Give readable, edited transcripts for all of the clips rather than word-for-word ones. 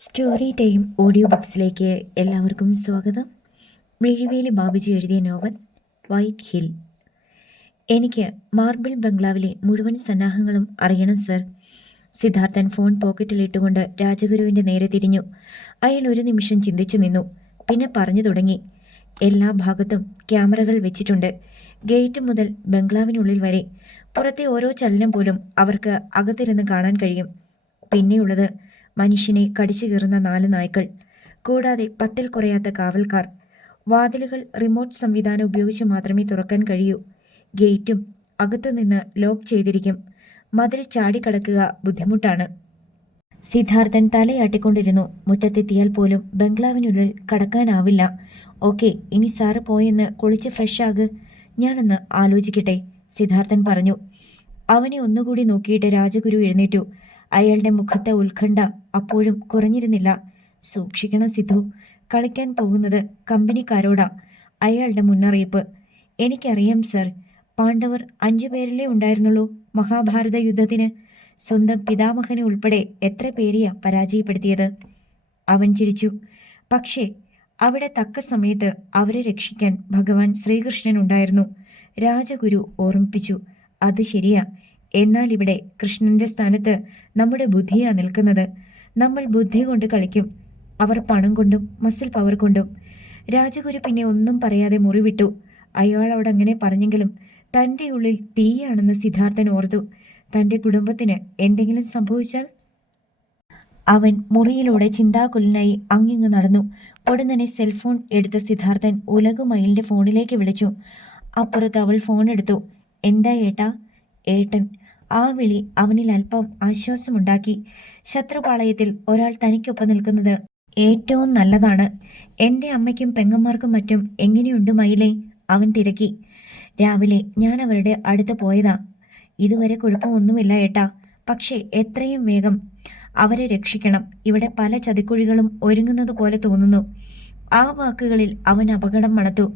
Story time audio ബുക്സിലേക്ക് എല്ലാവർക്കും സ്വാഗതം. മിഴിവേലി ബാബുജി എഴുതിയ നോവൽ വൈറ്റ് ഹിൽ. എനിക്ക് മാർബിൾ ബംഗ്ലാവിലെ മുഴുവൻ സന്നാഹങ്ങളും അറിയണം സർ. സിദ്ധാർത്ഥൻ ഫോൺ പോക്കറ്റിലിട്ടുകൊണ്ട് രാജഗുരുവിൻ്റെ നേരെ തിരിഞ്ഞു. അയാൾ ഒരു നിമിഷം ചിന്തിച്ചു നിന്നു. പിന്നെ പറഞ്ഞു തുടങ്ങി. എല്ലാ ഭാഗത്തും ക്യാമറകൾ വെച്ചിട്ടുണ്ട്. ഗേറ്റ് മുതൽ ബംഗ്ലാവിനുള്ളിൽ വരെ. പുറത്തെ ഓരോ ചലനം പോലും അവർക്ക് അകത്തിരുന്ന് കാണാൻ കഴിയും. പിന്നെയുള്ളത് മനുഷ്യനെ കടിച്ചു കീറുന്ന 4 നായ്ക്കൾ, കൂടാതെ 10-ൽ കുറയാത്ത കാവൽക്കാർ. വാതിലുകൾ റിമോട്ട് സംവിധാനം ഉപയോഗിച്ച് മാത്രമേ തുറക്കാൻ കഴിയൂ. ഗേറ്റും അകത്തുനിന്ന് ലോക്ക് ചെയ്തിരിക്കും. മതിൽ ചാടിക്കടക്കുക ബുദ്ധിമുട്ടാണ്. സിദ്ധാർത്ഥൻ തലയാട്ടിക്കൊണ്ടിരുന്നു. മുറ്റത്തെത്തിയാൽ പോലും ബംഗ്ലാവിനുള്ളിൽ കടക്കാനാവില്ല. ഓക്കെ, ഇനി സാറ് പോയെന്ന് കുളിച്ച് ഫ്രഷാക്, ഞാനൊന്ന് ആലോചിക്കട്ടെ, സിദ്ധാർത്ഥൻ പറഞ്ഞു. അവനെ ഒന്നുകൂടി നോക്കിയിട്ട് രാജഗുരു എഴുന്നേറ്റു. അയാളുടെ മുഖത്തെ ഉത്കണ്ഠ അപ്പോഴും കുറഞ്ഞിരുന്നില്ല. സൂക്ഷിക്കണം സിദ്ധു, കളിക്കാൻ പോകുന്നത് കമ്പനിക്കാരോടാ. അയാളുടെ മുന്നറിയിപ്പ്. എനിക്കറിയാം സർ. പാണ്ഡവർ 5 പേരിലേ ഉണ്ടായിരുന്നുള്ളൂ മഹാഭാരത യുദ്ധത്തിന്. സ്വന്തം പിതാമഹനെ ഉൾപ്പെടെ എത്ര പേരെയാ പരാജയപ്പെടുത്തിയത്. അവൻ ചിരിച്ചു. പക്ഷേ അവിടെ തക്ക സമയത്ത് അവരെ രക്ഷിക്കാൻ ഭഗവാൻ ശ്രീകൃഷ്ണൻ ഉണ്ടായിരുന്നു, രാജഗുരു ഓർമ്മിപ്പിച്ചു. അത് ശരിയാ. എന്നാൽ ഇവിടെ കൃഷ്ണന്റെ സ്ഥാനത്ത് നമ്മുടെ ബുദ്ധിയാ നിൽക്കുന്നത്. നമ്മൾ ബുദ്ധി കൊണ്ട് കളിക്കും, അവർ പണം കൊണ്ടും മസിൽ പവർ കൊണ്ടും. രാജഗുരു പിന്നെ ഒന്നും പറയാതെ മുറിവിട്ടു. അയാളോട് അങ്ങനെ പറഞ്ഞെങ്കിലും തൻ്റെ ഉള്ളിൽ തീയാണെന്ന് സിദ്ധാർത്ഥൻ ഓർത്തു. തൻ്റെ കുടുംബത്തിന് എന്തെങ്കിലും സംഭവിച്ചാൽ? അവൻ മുറിയിലൂടെ ചിന്താകുലനായി അങ്ങിങ്ങ് നടന്നു. പൊടുന്നനെ സെൽഫോൺ എടുത്ത സിദ്ധാർത്ഥൻ ഉലകുമയിലിൻ്റെ ഫോണിലേക്ക് വിളിച്ചു. അപ്പുറത്ത് അവൾ ഫോൺ എടുത്തു. എന്താ ഏട്ടാ? ഏട്ടൻ. ആ വിളി അവനിൽ അല്പം ആശ്വാസമുണ്ടാക്കി. ശത്രുപാളയത്തിൽ ഒരാൾ തനിക്കൊപ്പം നിൽക്കുന്നത് ഏറ്റവും നല്ലതാണ്. എൻ്റെ അമ്മയ്ക്കും പെങ്ങന്മാർക്കും മറ്റും എങ്ങനെയുണ്ട് മയിലേ? അവൻ തിരക്കി. രാവിലെ ഞാൻ അവരുടെ അടുത്ത് പോയതാ. ഇതുവരെ കുഴപ്പമൊന്നുമില്ല ഏട്ടാ. പക്ഷേ എത്രയും വേഗം അവരെ രക്ഷിക്കണം. ഇവിടെ പല ചതിക്കുഴികളും ഒരുങ്ങുന്നത് പോലെ തോന്നുന്നു. ആ വാക്കുകളിൽ അവൻ അപകടം മണത്തു.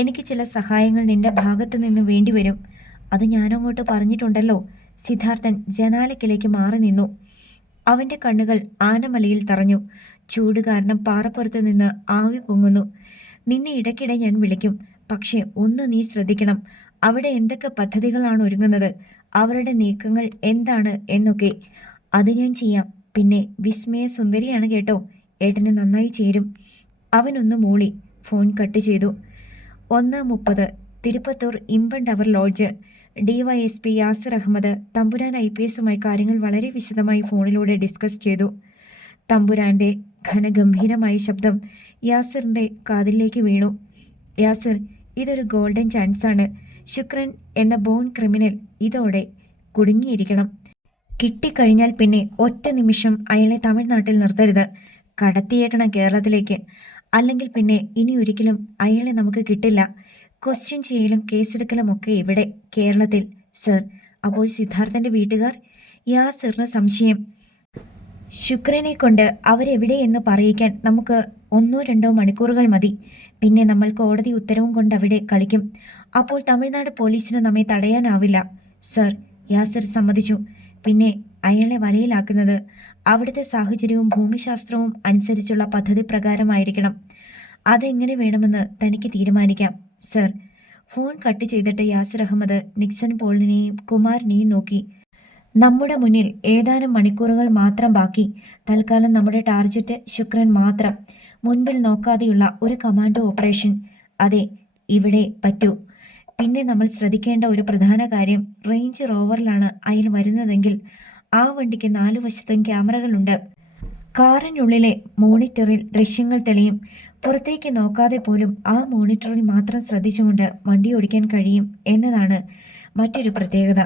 എനിക്ക് ചില സഹായങ്ങൾ നിന്റെ ഭാഗത്തു നിന്ന് വേണ്ടിവരും. അത് ഞാനങ്ങോട്ട് പറഞ്ഞിട്ടുണ്ടല്ലോ. സിദ്ധാർത്ഥൻ ജനാലയ്ക്കിലേക്ക് മാറി നിന്നു. അവൻ്റെ കണ്ണുകൾ ആനമലയിൽ തറഞ്ഞു. ചൂട് കാരണം പാറപ്പുറത്ത് നിന്ന് ആവി പൊങ്ങുന്നു. നിന്നെ ഇടയ്ക്കിടെ ഞാൻ വിളിക്കും. പക്ഷേ ഒന്ന് നീ ശ്രദ്ധിക്കണം. അവിടെ എന്തൊക്കെ പദ്ധതികളാണ് ഒരുങ്ങുന്നത്, അവരുടെ നീക്കങ്ങൾ എന്താണ് എന്നൊക്കെ. അത് ഞാൻ ചെയ്യാം. പിന്നെ വിസ്മയ സുന്ദരിയാണ് കേട്ടോ, ഏട്ടന് നന്നായി ചേരും. അവനൊന്ന് മൂളി. ഫോൺ കട്ട് ചെയ്തു. 1:30 Tirupattur Imban tower lodge. DYSP Yasir Ahmed Thampuran IPSുമായി കാര്യങ്ങൾ വളരെ വിശദമായി ഫോണിലൂടെ ഡിസ്കസ് ചെയ്തു. തമ്പുരാൻ്റെ ഘനഗംഭീരമായ ശബ്ദം യാസിറിൻ്റെ കാതിലേക്ക് വീണു. യാസിർ, ഇതൊരു ഗോൾഡൻ ചാൻസാണ്. ശുക്രൻ എന്ന ബോൺ ക്രിമിനൽ ഇതോടെ കുടുങ്ങിയിരിക്കണം. കിട്ടിക്കഴിഞ്ഞാൽ പിന്നെ ഒറ്റ നിമിഷം അയാളെ തമിഴ്നാട്ടിൽ നിർത്തരുത്. കടത്തിയേക്കണം കേരളത്തിലേക്ക്. അല്ലെങ്കിൽ പിന്നെ ഇനി ഒരിക്കലും അയാളെ നമുക്ക് കിട്ടില്ല. ക്വസ്റ്റ്യൻ ചെയ്യലും കേസെടുക്കലും ഒക്കെ ഇവിടെ കേരളത്തിൽ. സർ, അപ്പോൾ സിദ്ധാർത്ഥൻ്റെ വീട്ടുകാർ? യാസിറിന് സംശയം. ശുക്രനെ കൊണ്ട് അവരെവിടെയെന്ന് പറയിക്കാൻ നമുക്ക് 1-2 മണിക്കൂറുകൾ മതി. പിന്നെ നമ്മൾ കോടതി ഉത്തരവും കൊണ്ട് അവിടെ കളിക്കും. അപ്പോൾ തമിഴ്നാട് പോലീസിന് നമ്മെ തടയാനാവില്ല. സർ, യാസിർ സമ്മതിച്ചു. പിന്നെ അയാളെ വലയിലാക്കുന്നത് അവിടുത്തെ സാഹചര്യവും ഭൂമിശാസ്ത്രവും അനുസരിച്ചുള്ള പദ്ധതി പ്രകാരമായിരിക്കണം. അതെങ്ങനെ വേണമെന്ന് തനിക്ക് തീരുമാനിക്കാം. സർ. ഫോൺ കട്ട് ചെയ്തിട്ട് യാസിർ അഹമ്മദ് നിക്സൺ പോളിനെയും കുമാറിനെയും നോക്കി. നമ്മുടെ മുന്നിൽ ഏതാനും മണിക്കൂറുകൾ മാത്രം ബാക്കി. തൽക്കാലം നമ്മുടെ ടാർഗറ്റ് ശുക്രൻ മാത്രം. മുൻപിൽ നോക്കാതെയുള്ള ഒരു കമാൻഡോ ഓപ്പറേഷൻ. അതെ, ഇവിടെ പറ്റൂ. പിന്നെ നമ്മൾ ശ്രദ്ധിക്കേണ്ട ഒരു പ്രധാന കാര്യം, റേഞ്ച് റോവറിലാണ് അയാൾ വരുന്നതെങ്കിൽ ആ വണ്ടിക്ക് 4 വശത്തും ക്യാമറകളുണ്ട്. കാറിനുള്ളിലെ മോണിറ്ററിൽ ദൃശ്യങ്ങൾ തെളിയും. പുറത്തേക്ക് നോക്കാതെ പോലും ആ മോണിറ്ററിൽ മാത്രം ശ്രദ്ധിച്ചുകൊണ്ട് വണ്ടി ഓടിക്കാൻ കഴിയും എന്നതാണ് മറ്റൊരു പ്രത്യേകത.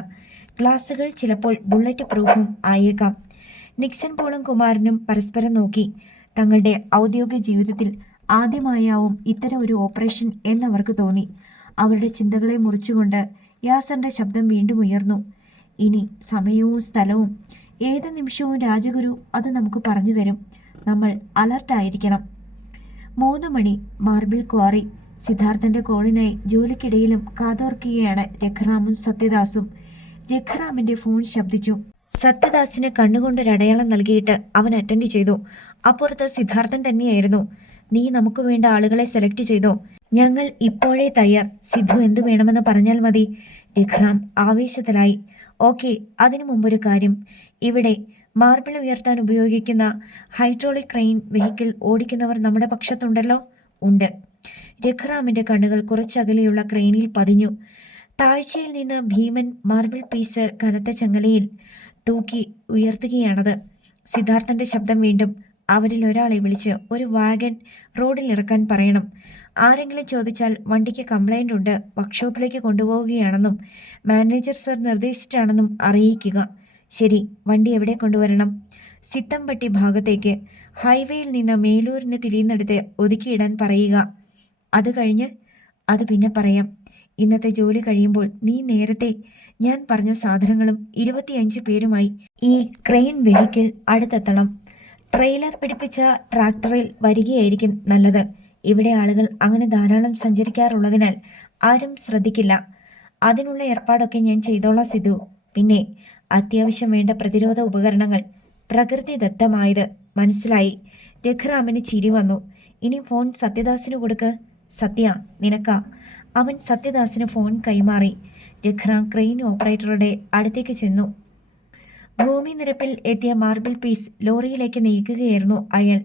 ഗ്ലാസുകൾ ചിലപ്പോൾ ബുള്ളറ്റ് പ്രൂഫും ആയേക്കാം. നിക്സൺ പോളും കുമാരനും പരസ്പരം നോക്കി. തങ്ങളുടെ ഔദ്യോഗിക ജീവിതത്തിൽ ആദ്യമായാവും ഇത്തരം ഒരു ഓപ്പറേഷൻ എന്നവർക്ക് തോന്നി. അവരുടെ ചിന്തകളെ മുറിച്ചുകൊണ്ട് യാസറിൻ്റെ ശബ്ദം വീണ്ടും ഉയർന്നു. ഇനി സമയവും സ്ഥലവും ഏത് നിമിഷവും രാജഗുരു അത് നമുക്ക് പറഞ്ഞു തരും. നമ്മൾ അലർട്ടായിരിക്കണം. 3 മണി, മാർബിൾ ക്വാറി. സിദ്ധാർത്ഥൻ്റെ കോളിനായി ജോലിക്കിടയിലും കാതോർക്കുകയാണ് രഘുറാമും സത്യദാസും. രഘുറാമിൻ്റെ ഫോൺ ശബ്ദിച്ചു. സത്യദാസിന് കണ്ണുകൊണ്ടൊരടയാളം നൽകിയിട്ട് അവൻ അറ്റൻഡ് ചെയ്തു. അപ്പുറത്ത് സിദ്ധാർത്ഥൻ തന്നെയായിരുന്നു. നീ നമുക്ക് വേണ്ട ആളുകളെ സെലക്ട് ചെയ്തോ? ഞങ്ങൾ ഇപ്പോഴേ തയ്യാർ. സിദ്ധു എന്തു വേണമെന്ന് പറഞ്ഞാൽ മതി. രഘുറാം ആവേശത്തിലായി. ഓക്കെ, അതിനു മുമ്പൊരു കാര്യം. ഇവിടെ മാർബിൾ ഉയർത്താൻ ഉപയോഗിക്കുന്ന ഹൈഡ്രോളിക് ക്രെയിൻ വെഹിക്കിൾ ഓടിക്കുന്നവർ നമ്മുടെ പക്ഷത്തുണ്ടല്ലോ? ഉണ്ട്. രഘുറാമിൻ്റെ കണ്ണുകൾ കുറച്ചകലെയുള്ള ക്രെയിനിൽ പതിഞ്ഞു. താഴ്ചയിൽ നിന്ന് ഭീമൻ മാർബിൾ പീസ് കനത്ത ചങ്ങലയിൽ തൂക്കി ഉയർത്തുകയാണത്. സിദ്ധാർത്ഥൻ്റെ ശബ്ദം വീണ്ടും. അവരിൽ ഒരാളെ വിളിച്ച് ഒരു വാഗൻ റോഡിൽ ഇറക്കാൻ പറയണം. ആരെങ്കിലും ചോദിച്ചാൽ വണ്ടിക്ക് കംപ്ലൈൻ്റ് ഉണ്ട്, വർക്ക്ഷോപ്പിലേക്ക് കൊണ്ടുപോവുകയാണെന്നും മാനേജർ സർ നിർദ്ദേശിച്ചിട്ടാണെന്നും അറിയിക്കുക. ശരി, വണ്ടി എവിടെ കൊണ്ടുവരണം? സിത്തമ്പട്ടി ഭാഗത്തേക്ക്. ഹൈവേയിൽ നിന്ന് മേലൂരിന് തിരിയുന്നിടത്ത് ഒതുക്കിയിടാൻ പറയുക. അത് കഴിഞ്ഞ്? അത് പിന്നെ പറയാം. ഇന്നത്തെ ജോലി കഴിയുമ്പോൾ നീ നേരത്തെ ഞാൻ പറഞ്ഞ സാധനങ്ങളും 25 പേരുമായി ഈ ക്രെയിൻ വെഹിക്കിൾ അടുത്തെത്തണം. ട്രെയിലർ പിടിപ്പിച്ച ട്രാക്ടറിൽ വരികയായിരിക്കും നല്ലത്. ഇവിടെ ആളുകൾ അങ്ങനെ ധാരാളം സഞ്ചരിക്കാറുള്ളതിനാൽ ആരും ശ്രദ്ധിക്കില്ല. അതിനുള്ള ഏർപ്പാടൊക്കെ ഞാൻ ചെയ്തോളാം സിദ്ധു. പിന്നെ അത്യാവശ്യം വേണ്ട പ്രതിരോധ ഉപകരണങ്ങൾ പ്രകൃതിദത്തമായത്. മനസ്സിലായി. രഘുറാമിന് ചിരി വന്നു. ഇനി ഫോൺ സത്യദാസിന് കൊടുക്ക്. സത്യ, നിനക്കാ. അവൻ സത്യദാസിന് ഫോൺ കൈമാറി. രഘുറാം ക്രെയിൻ ഓപ്പറേറ്ററുടെ അടുത്തേക്ക് ചെന്നു. ഭൂമി നിരപ്പിൽ എത്തിയ മാർബിൾ പീസ് ലോറിയിലേക്ക് നീക്കുകയായിരുന്നു അയാൾ.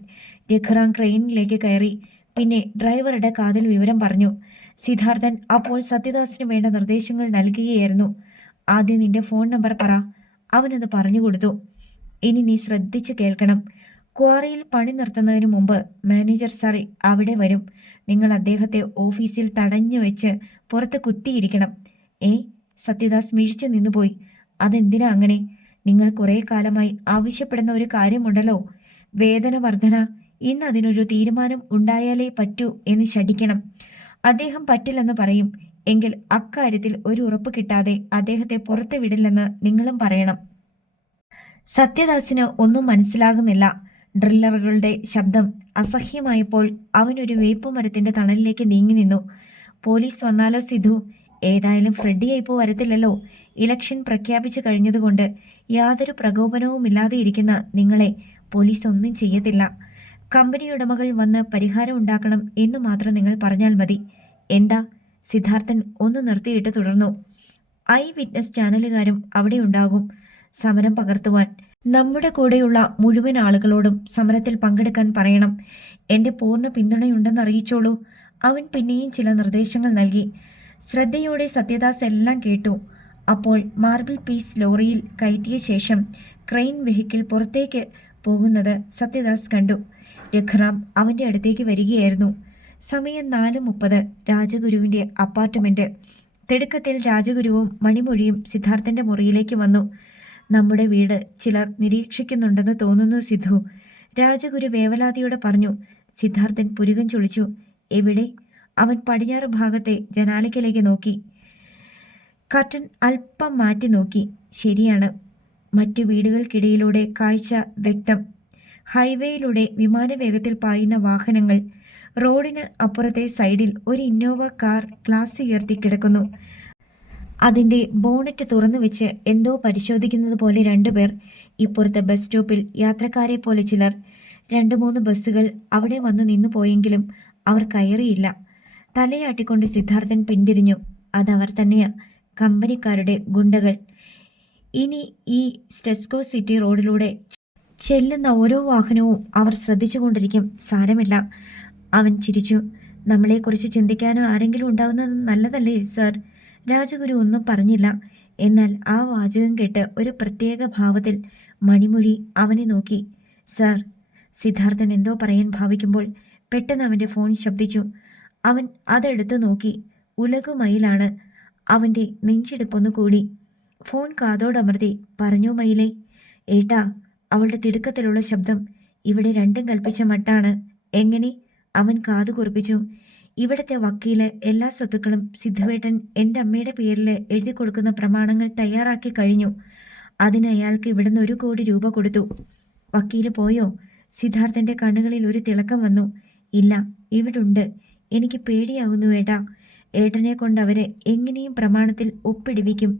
രഘുറാം ക്രെയിനിലേക്ക് കയറി. പിന്നെ ഡ്രൈവറുടെ കാതിൽ വിവരം പറഞ്ഞു. സിദ്ധാർത്ഥൻ അപ്പോൾ സത്യദാസിന് വേണ്ട നിർദ്ദേശങ്ങൾ നൽകുകയായിരുന്നു. ആദ്യം നിന്റെ ഫോൺ നമ്പർ പറ. അവനത് പറഞ്ഞു കൊടുത്തു. ഇനി നീ ശ്രദ്ധിച്ച് കേൾക്കണം. ക്വാറിയിൽ പണി നിർത്തുന്നതിന് മുമ്പ് മാനേജർ സാർ അവിടെ വരും. നിങ്ങൾ അദ്ദേഹത്തെ ഓഫീസിൽ തടഞ്ഞു വെച്ച് പുറത്ത് കുത്തിയിരിക്കണം. സത്യദാസ് മിഴിച്ചു നിന്നുപോയി. അതെന്തിനാ അങ്ങനെ? നിങ്ങൾ കുറേ കാലമായി ആവശ്യപ്പെടുന്ന ഒരു കാര്യമുണ്ടല്ലോ, വേതന വർധന. ഇന്ന് അതിനൊരു തീരുമാനം ഉണ്ടായാലേ പറ്റൂ എന്ന് ശഠിക്കണം. അദ്ദേഹം പറ്റില്ലെന്ന് പറയും. എങ്കിൽ അക്കാര്യത്തിൽ ഒരു ഉറപ്പ് കിട്ടാതെ അദ്ദേഹത്തെ പുറത്തു വിടില്ലെന്ന് നിങ്ങളും പറയണം. സത്യദാസിന് ഒന്നും മനസ്സിലാകുന്നില്ല. ഡ്രില്ലറുകളുടെ ശബ്ദം അസഹ്യമായപ്പോൾ അവനൊരു വേപ്പുമരത്തിൻ്റെ തണലിലേക്ക് നീങ്ങി നിന്നു. പോലീസ് വന്നാലോ സിദ്ധു? ഏതായാലും ഫ്രെഡിയെ ഇപ്പോൾ വരത്തില്ലല്ലോ. ഇലക്ഷൻ പ്രഖ്യാപിച്ചു കഴിഞ്ഞതുകൊണ്ട് യാതൊരു പ്രകോപനവുമില്ലാതെ ഇരിക്കുന്ന നിങ്ങളെ പോലീസ് ഒന്നും ചെയ്യത്തില്ല. കമ്പനി ഉടമകൾ വന്ന് പരിഹാരം ഉണ്ടാക്കണം എന്ന് മാത്രം നിങ്ങൾ പറഞ്ഞാൽ മതി. എന്താ? സിദ്ധാർത്ഥൻ ഒന്ന് നിർത്തിയിട്ട് തുടർന്നു. ഐ വിറ്റ്നസ് ചാനലുകാരും അവിടെ ഉണ്ടാകും സമരം പകർത്തുവാൻ. നമ്മുടെ കൂടെയുള്ള മുഴുവൻ ആളുകളോടും സമരത്തിൽ പങ്കെടുക്കാൻ പറയണം. എൻ്റെ പൂർണ്ണ പിന്തുണയുണ്ടെന്ന് അറിയിച്ചോളൂ. അവൻ പിന്നെയും ചില നിർദ്ദേശങ്ങൾ നൽകി. ശ്രദ്ധയോടെ സത്യദാസ് എല്ലാം കേട്ടു. അപ്പോൾ മാർബിൾ പീസ് ലോറിയിൽ കയറ്റിയ ശേഷം ക്രെയിൻ വെഹിക്കിൾ പുറത്തേക്ക് പോകുന്നത് സത്യദാസ് കണ്ടു. രഘുറാം അവൻ്റെ അടുത്തേക്ക് വരികയായിരുന്നു. സമയം 4:30. രാജഗുരുവിൻ്റെ അപ്പാർട്ട്മെൻറ്റ്. തിടുക്കത്തിൽ രാജഗുരുവും മണിമൊഴിയും സിദ്ധാർത്ഥൻ്റെ മുറിയിലേക്ക് വന്നു. നമ്മുടെ വീട് ചിലർ നിരീക്ഷിക്കുന്നുണ്ടെന്ന് തോന്നുന്നു സിദ്ധു, രാജഗുരു വേവലാതിയോടെ പറഞ്ഞു. സിദ്ധാർത്ഥൻ പുരുകം ചൊളിച്ചു. എവിടെ? അവൻ പടിഞ്ഞാറ് ഭാഗത്തെ ജനാലയ്ക്കലേക്ക് നോക്കി. കർട്ടൻ അല്പം മാറ്റി നോക്കി. ശരിയാണ്. മറ്റു വീടുകൾക്കിടയിലൂടെ കാഴ്ച വ്യക്തം. ഹൈവേയിലൂടെ വിമാനവേഗത്തിൽ പായുന്ന വാഹനങ്ങൾ. റോഡിന് അപ്പുറത്തെ സൈഡിൽ ഒരു ഇന്നോവ കാർ ഗ്ലാസ് ഉയർത്തി കിടക്കുന്നു. അതിൻ്റെ ബോണറ്റ് തുറന്നു വെച്ച് എന്തോ പരിശോധിക്കുന്നത് പോലെ 2 പേർ. ഇപ്പുറത്തെ ബസ് സ്റ്റോപ്പിൽ യാത്രക്കാരെ പോലെ ചിലർ. 2-3 ബസ്സുകൾ അവിടെ വന്നു നിന്നു പോയെങ്കിലും അവർ കയറിയില്ല. തലയാട്ടിക്കൊണ്ട് സിദ്ധാർത്ഥൻ പിന്തിരിഞ്ഞു. അതവർ തന്നെയാ, കമ്പനിക്കാരുടെ ഗുണ്ടകൾ. ഇനി ഈ സ്റ്റെസ്കോ സിറ്റി റോഡിലൂടെ ചെല്ലുന്ന ഓരോ വാഹനവും അവർ ശ്രദ്ധിച്ചുകൊണ്ടിരിക്കും. സാരമില്ല. അവൻ ചിരിച്ചു. നമ്മളെക്കുറിച്ച് ചിന്തിക്കാനോ ആരെങ്കിലും ഉണ്ടാവുന്നത് നല്ലതല്ലേ സർ? രാജഗുരു ഒന്നും പറഞ്ഞില്ല. എന്നാൽ ആ വാചകം കേട്ട് ഒരു പ്രത്യേക ഭാവത്തിൽ മണിമൊഴി അവനെ നോക്കി. സർ, സിദ്ധാർത്ഥൻ എന്തോ പറയാൻ ഭാവിക്കുമ്പോൾ പെട്ടെന്ന് അവൻ്റെ ഫോൺ ശബ്ദിച്ചു. അവൻ അതെടുത്ത് നോക്കി. ഉലകുമയിലാണ്. അവൻ്റെ നെഞ്ചിടിപ്പൊന്നു കൂടി. ഫോൺ കാതോടമർത്തി. പറഞ്ഞു മയിലേ. ഏട്ടാ. അവളുടെ തിടുക്കത്തിലുള്ള ശബ്ദം. ഇവിടെ രണ്ടും കൽപ്പിച്ച മട്ടാണ്. എങ്ങനെ? അവൻ കാതു കുറിപ്പിച്ചു. ഇവിടുത്തെ വക്കീല് എല്ലാ സ്വത്തുക്കളും സിദ്ധുവേട്ടൻ എൻ്റെ അമ്മയുടെ പേരിൽ എഴുതി കൊടുക്കുന്ന പ്രമാണങ്ങൾ തയ്യാറാക്കി കഴിഞ്ഞു. അതിന് അയാൾക്ക് ഇവിടുന്ന് 1 കോടി രൂപ കൊടുത്തു. വക്കീല് പോയോ? സിദ്ധാർത്ഥൻ്റെ കണ്ണുകളിൽ ഒരു തിളക്കം വന്നു. ഇല്ല, ഇവിടുണ്ട്. എനിക്ക് പേടിയാകുന്നു ഏട്ടാ. ഏട്ടനെ കൊണ്ട് എങ്ങനെയും പ്രമാണത്തിൽ ഒപ്പിടിവിക്കും.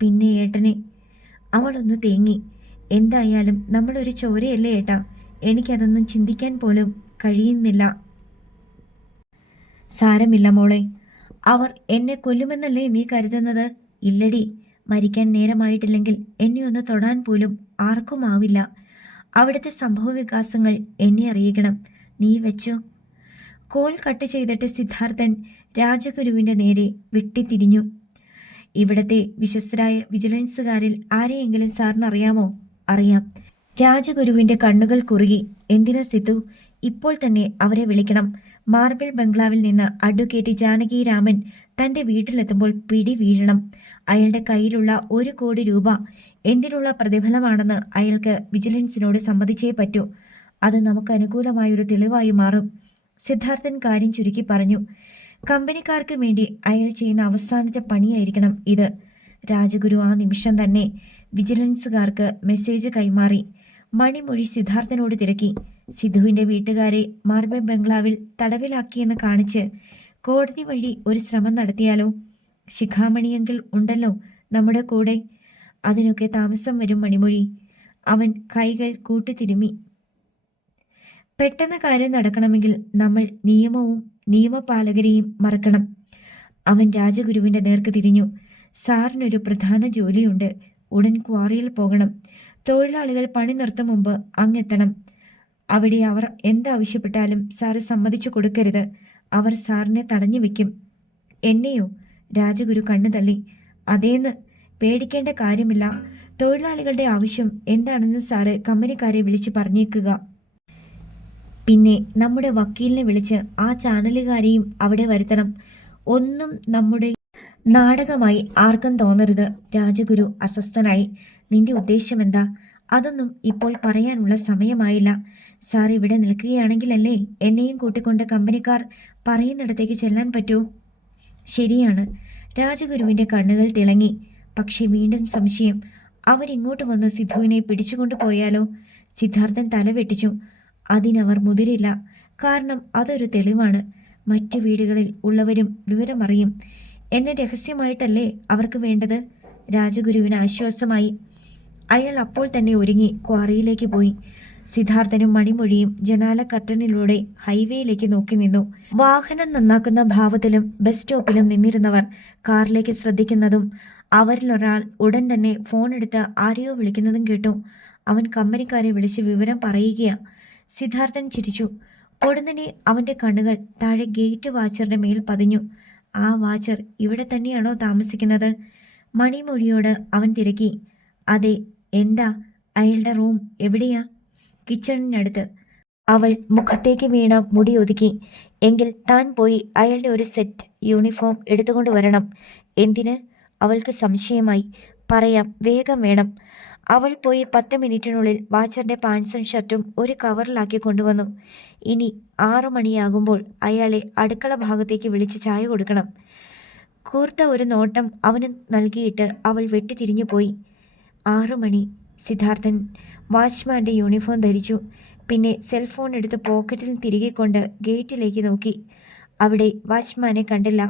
പിന്നെ ഏട്ടനെ. അവളൊന്ന് തേങ്ങി. എന്തായാലും നമ്മളൊരു ചോരയല്ലേ ഏട്ടാ. എനിക്കതൊന്നും ചിന്തിക്കാൻ പോലും കഴിയുന്നില്ല. സാരമില്ല മോളെ. അവർ എന്നെ കൊല്ലുമെന്നല്ലേ നീ കരുതുന്നത്? ഇല്ലടി, മരിക്കാൻ നേരമായിട്ടില്ലെങ്കിൽ എന്നെ ഒന്ന് തൊടാൻ പോലും ആർക്കുമാവില്ല. അവിടുത്തെ സംഭവവികാസങ്ങൾ എന്നെ അറിയിക്കണം. നീ വെച്ചോ. കോൾ കട്ട് ചെയ്തിട്ട് സിദ്ധാർത്ഥൻ രാജഗുരുവിൻ്റെ നേരെ വെട്ടിത്തിരിഞ്ഞു. ഇവിടത്തെ വിശ്വസ്തരായ വിജിലൻസുകാരിൽ ആരെയെങ്കിലും സാറിന് അറിയാമോ? അറിയാം. രാജഗുരുവിൻ്റെ കണ്ണുകൾ കുറുകി. എന്തിനാ സിദ്ധു? ഇപ്പോൾ തന്നെ അവരെ വിളിക്കണം. മാർബിൾ ബംഗ്ലാവിൽ നിന്ന് അഡ്വക്കേറ്റ് ജാനകി രാമൻ തൻ്റെ വീട്ടിലെത്തുമ്പോൾ പിടി വീഴണം. അയാളുടെ കയ്യിലുള്ള 1 കോടി രൂപ എന്തിനുള്ള പ്രതിഫലമാണെന്ന് അയാൾക്ക് വിജിലൻസിനോട് സമ്മതിച്ചേ പറ്റൂ. അത് നമുക്ക് അനുകൂലമായൊരു തെളിവായി മാറും. സിദ്ധാർത്ഥൻ കാര്യം ചുരുക്കി പറഞ്ഞു. കമ്പനിക്കാർക്ക് വേണ്ടി അയാൾ ചെയ്യുന്ന അവസാനത്തെ പണിയായിരിക്കണം ഇത്. രാജഗുരു ആ നിമിഷം തന്നെ വിജിലൻസുകാർക്ക് മെസ്സേജ് കൈമാറി. മണിമൊഴി സിദ്ധാർത്ഥനോട് തിരക്കി. സിദ്ധുവിൻ്റെ വീട്ടുകാരെ മാർബിൾ ബംഗ്ലാവിൽ തടവിലാക്കിയെന്ന് കാണിച്ച് കോടതി വഴി ഒരു ശ്രമം നടത്തിയാലോ? ശിഖാമണിയെങ്കിൽ ഉണ്ടല്ലോ നമ്മുടെ കൂടെ. അതിനൊക്കെ താമസം വരും മണിമൊഴി. അവൻ കൈകൾ കൂട്ടിത്തിരുമ്മി. പെട്ടെന്ന് കാര്യം നടക്കണമെങ്കിൽ നമ്മൾ നിയമവും നിയമപാലകരെയും മറക്കണം. അവൻ രാജഗുരുവിൻ്റെ നേർക്ക് തിരിഞ്ഞു. സാറിനൊരു പ്രധാന ജോലിയുണ്ട്. ഉടൻ ക്വാറിയിൽ പോകണം. തൊഴിലാളികൾ പണി നിർത്തും മുമ്പ് അങ്ങെത്തണം. അവിടെ അവർ എന്താവശ്യപ്പെട്ടാലും സാറ് സമ്മതിച്ചു കൊടുക്കരുത്. അവർ സാറിനെ തടഞ്ഞു വെക്കും. എന്നെയോ? രാജഗുരു കണ്ണു തള്ളി. അതേന്ന്, പേടിക്കേണ്ട കാര്യമില്ല. തൊഴിലാളികളുടെ ആവശ്യം എന്താണെന്ന് സാറ് കമ്പനിക്കാരെ വിളിച്ച് പറഞ്ഞേക്കുക. പിന്നെ നമ്മുടെ വക്കീലിനെ വിളിച്ച് ആ ചാനലുകാരെയും അവിടെ വരുത്തണം. ഒന്നും നമ്മുടെ നാടകമായി ആർക്കും തോന്നരുത്. രാജഗുരു അസ്വസ്ഥനായി. നിന്റെ ഉദ്ദേശം എന്താ? അതൊന്നും ഇപ്പോൾ പറയാനുള്ള സമയമായില്ല. സാർ ഇവിടെ നിൽക്കുകയാണെങ്കിലല്ലേ എന്നെയും കൂട്ടിക്കൊണ്ട് കമ്പനിക്കാർ പറയുന്നിടത്തേക്ക് ചെല്ലാൻ പറ്റൂ? ശരിയാണ്. രാജഗുരുവിൻ്റെ കണ്ണുകൾ തിളങ്ങി. പക്ഷെ വീണ്ടും സംശയം. അവരിങ്ങോട്ട് വന്ന് സിദ്ധുവിനെ പിടിച്ചുകൊണ്ടു പോയാലോ? സിദ്ധാർത്ഥൻ തല വെട്ടിച്ചു. അതിനവർ മുതിരില്ല. കാരണം അതൊരു തെളിവാണ്. മറ്റു വീടുകളിൽ ഉള്ളവരും വിവരമറിയും. എന്നെ രഹസ്യമായിട്ടല്ലേ അവർക്ക് വേണ്ടത്? രാജഗുരുവിന് ആശ്വാസമായി. അയാൾ അപ്പോൾ തന്നെ ഒരുങ്ങി ക്വാറിയിലേക്ക് പോയി. സിദ്ധാർത്ഥനും മണിമൊഴിയും ജനാല കർട്ടനിലൂടെ ഹൈവേയിലേക്ക് നോക്കി നിന്നു. വാഹനം നന്നാക്കുന്ന ഭാവത്തിലും ബസ് സ്റ്റോപ്പിലും നിന്നിരുന്നവർ കാറിലേക്ക് ശ്രദ്ധിക്കുന്നതും അവരിലൊരാൾ ഉടൻ തന്നെ ഫോൺ എടുത്ത് ആരെയോ വിളിക്കുന്നതും കേട്ടു. അവൻ കമ്പനിക്കാരെ വിളിച്ച് വിവരം പറയുകയാ. സിദ്ധാർത്ഥൻ ചിരിച്ചു. പൊടുന്നനെ അവൻ്റെ കണ്ണുകൾ താഴെ ഗേറ്റ് വാച്ചറുടെ മേൽ പതിഞ്ഞു. ആ വാച്ചർ ഇവിടെ തന്നെയാണോ താമസിക്കുന്നത്? മണിമൊഴിയോട് അവൻ തിരക്കി. അതെ. എന്താ? അയാളുടെ റൂം എവിടെയാ? കിച്ചണിനടുത്ത്. അവൾ മുഖത്തേക്ക് വീണ മുടി ഒതുക്കി. എങ്കിൽ താൻ പോയി അയാളുടെ ഒരു സെറ്റ് യൂണിഫോം എടുത്തുകൊണ്ട് വരണം. എന്തിന്? അവൾക്ക് സംശയമായി. പറയാം, വേഗം വേണം. അവൾ പോയി 10 മിനിറ്റിനുള്ളിൽ വാച്ചറിൻ്റെ പാൻസും ഷർട്ടും ഒരു കവറിലാക്കി കൊണ്ടുവന്നു. ഇനി 6 മണിയാകുമ്പോൾ അയാളെ അടുക്കള ഭാഗത്തേക്ക് വിളിച്ച് ചായ കൊടുക്കണം. കൂർത്ത ഒരു നോട്ടം അവന് നൽകിയിട്ട് അവൾ വെട്ടിത്തിരിഞ്ഞു പോയി. 6 മണി. സിദ്ധാർത്ഥൻ വാച്ച്മാൻ്റെ യൂണിഫോം ധരിച്ചു. പിന്നെ സെൽഫോൺ എടുത്ത് പോക്കറ്റിൽ തിരികെ കൊണ്ട് ഗേറ്റിലേക്ക് നോക്കി. അവിടെ വാച്ച്മാനെ കണ്ടില്ല.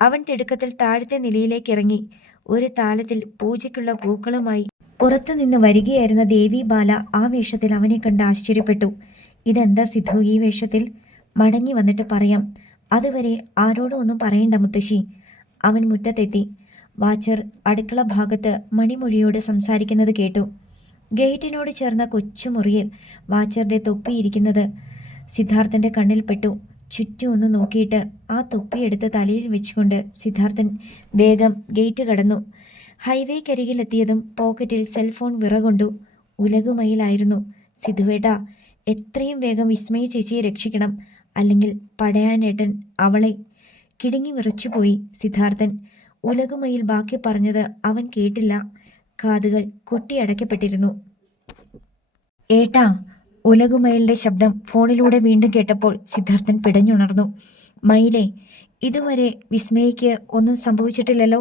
അവൻ തിടുക്കത്തിൽ താഴത്തെ നിലയിലേക്ക് ഇറങ്ങി. ഒരു താലത്തിൽ പൂജയ്ക്കുള്ള പൂക്കളുമായി പുറത്തുനിന്ന് വരികയായിരുന്ന ദേവി ബാല ആ വേഷത്തിൽ അവനെ കണ്ട് ആശ്ചര്യപ്പെട്ടു. ഇതെന്താ സിദ്ധു ഈ വേഷത്തിൽ? മടങ്ങി വന്നിട്ട് പറയാം. അതുവരെ ആരോടും ഒന്നും പറയണ്ട മുത്തശ്ശി. അവൻ മുറ്റത്തെത്തി. വാച്ചർ അടുക്കള ഭാഗത്ത് മണിമൊഴിയോട് സംസാരിക്കുന്നത് കേട്ടു. ഗേറ്റിനോട് ചേർന്ന കൊച്ചുമുറിയിൽ വാച്ചറുടെ തൊപ്പിയിരിക്കുന്നത് സിദ്ധാർത്ഥൻ്റെ കണ്ണിൽപ്പെട്ടു. ചുറ്റും ഒന്ന് നോക്കിയിട്ട് ആ തൊപ്പിയെടുത്ത് തലയിൽ വെച്ചുകൊണ്ട് സിദ്ധാർത്ഥൻ വേഗം ഗേറ്റ് കടന്നു. ഹൈവേക്കരികിലെത്തിയതും പോക്കറ്റിൽ സെൽഫോൺ വിറകൊണ്ടു. ഉലകുമയിലായിരുന്നു. സിദ്ധുവേട്ടാ, എത്രയും വേഗം വിസ്മയ ചേച്ചിയെ രക്ഷിക്കണം. അല്ലെങ്കിൽ പടയാനേട്ടൻ അവളെ. കിടുങ്ങി വിറച്ചുപോയി സിദ്ധാർത്ഥൻ. ഉലകുമയിൽ ബാക്കി പറഞ്ഞത് അവൻ കേട്ടില്ല. കാതുകൾ കൊട്ടിയടക്കപ്പെട്ടിരുന്നു. ഏട്ടാ! ഉലകുമയിലിൻ്റെ ശബ്ദം ഫോണിലൂടെ വീണ്ടും കേട്ടപ്പോൾ സിദ്ധാർത്ഥൻ പിടഞ്ഞുണർന്നു. മയിലേ, ഇതുവരെ വിസ്മയയ്ക്ക് ഒന്നും സംഭവിച്ചിട്ടില്ലല്ലോ?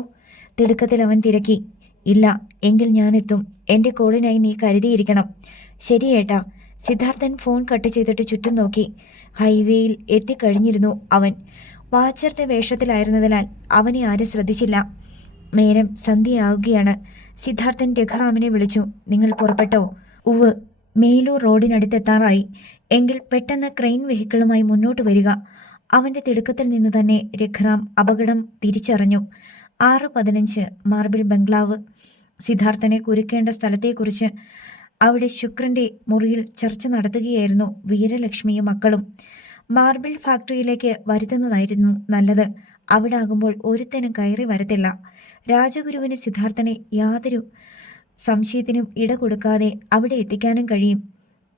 തിടുക്കത്തിൽ അവൻ തിരക്കി. ഇല്ല. എങ്കിൽ ഞാനെത്തും. എൻ്റെ കോളിനായി നീ കരുതിയിരിക്കണം. ശരി ഏട്ടാ. സിദ്ധാർത്ഥൻ ഫോൺ കട്ട് ചെയ്തിട്ട് ചുറ്റും നോക്കി. ഹൈവേയിൽ എത്തിക്കഴിഞ്ഞിരുന്നു അവൻ. വാച്ചറിൻ്റെ വേഷത്തിലായിരുന്നതിനാൽ അവനെ ആരും ശ്രദ്ധിച്ചില്ല. നേരം സന്ധ്യയാവുകയാണ്. സിദ്ധാർത്ഥൻ രഘുറാമിനെ വിളിച്ചു. നിങ്ങൾ പുറപ്പെട്ടോ? ഉവ്, മേലൂർ റോഡിനടുത്തെത്താറായി. എങ്കിൽ പെട്ടെന്ന് ക്രെയിൻ വെഹിക്കിളുമായി മുന്നോട്ട് വരിക. അവൻ്റെ തിടുക്കത്തിൽ നിന്ന് തന്നെ രഘുറാം അപകടം തിരിച്ചറിഞ്ഞു. 6:15 മാർബിൾ ബംഗ്ലാവ്. സിദ്ധാർത്ഥനെ കുരുക്കേണ്ട സ്ഥലത്തെക്കുറിച്ച് അവിടെ ശുക്രൻ്റെ മുറിയിൽ ചർച്ച നടത്തുകയായിരുന്നു വീരലക്ഷ്മിയും മക്കളും. മാർബിൾ ഫാക്ടറിയിലേക്ക് വരുത്തുന്നതായിരുന്നു നല്ലത്. അവിടെ ആകുമ്പോൾ ഒരുത്തനും കയറി വരത്തില്ല. രാജഗുരുവിന് സിദ്ധാർത്ഥനെ യാതൊരു സംശയത്തിനും ഇട കൊടുക്കാതെ അവിടെ എത്തിക്കാനും കഴിയും.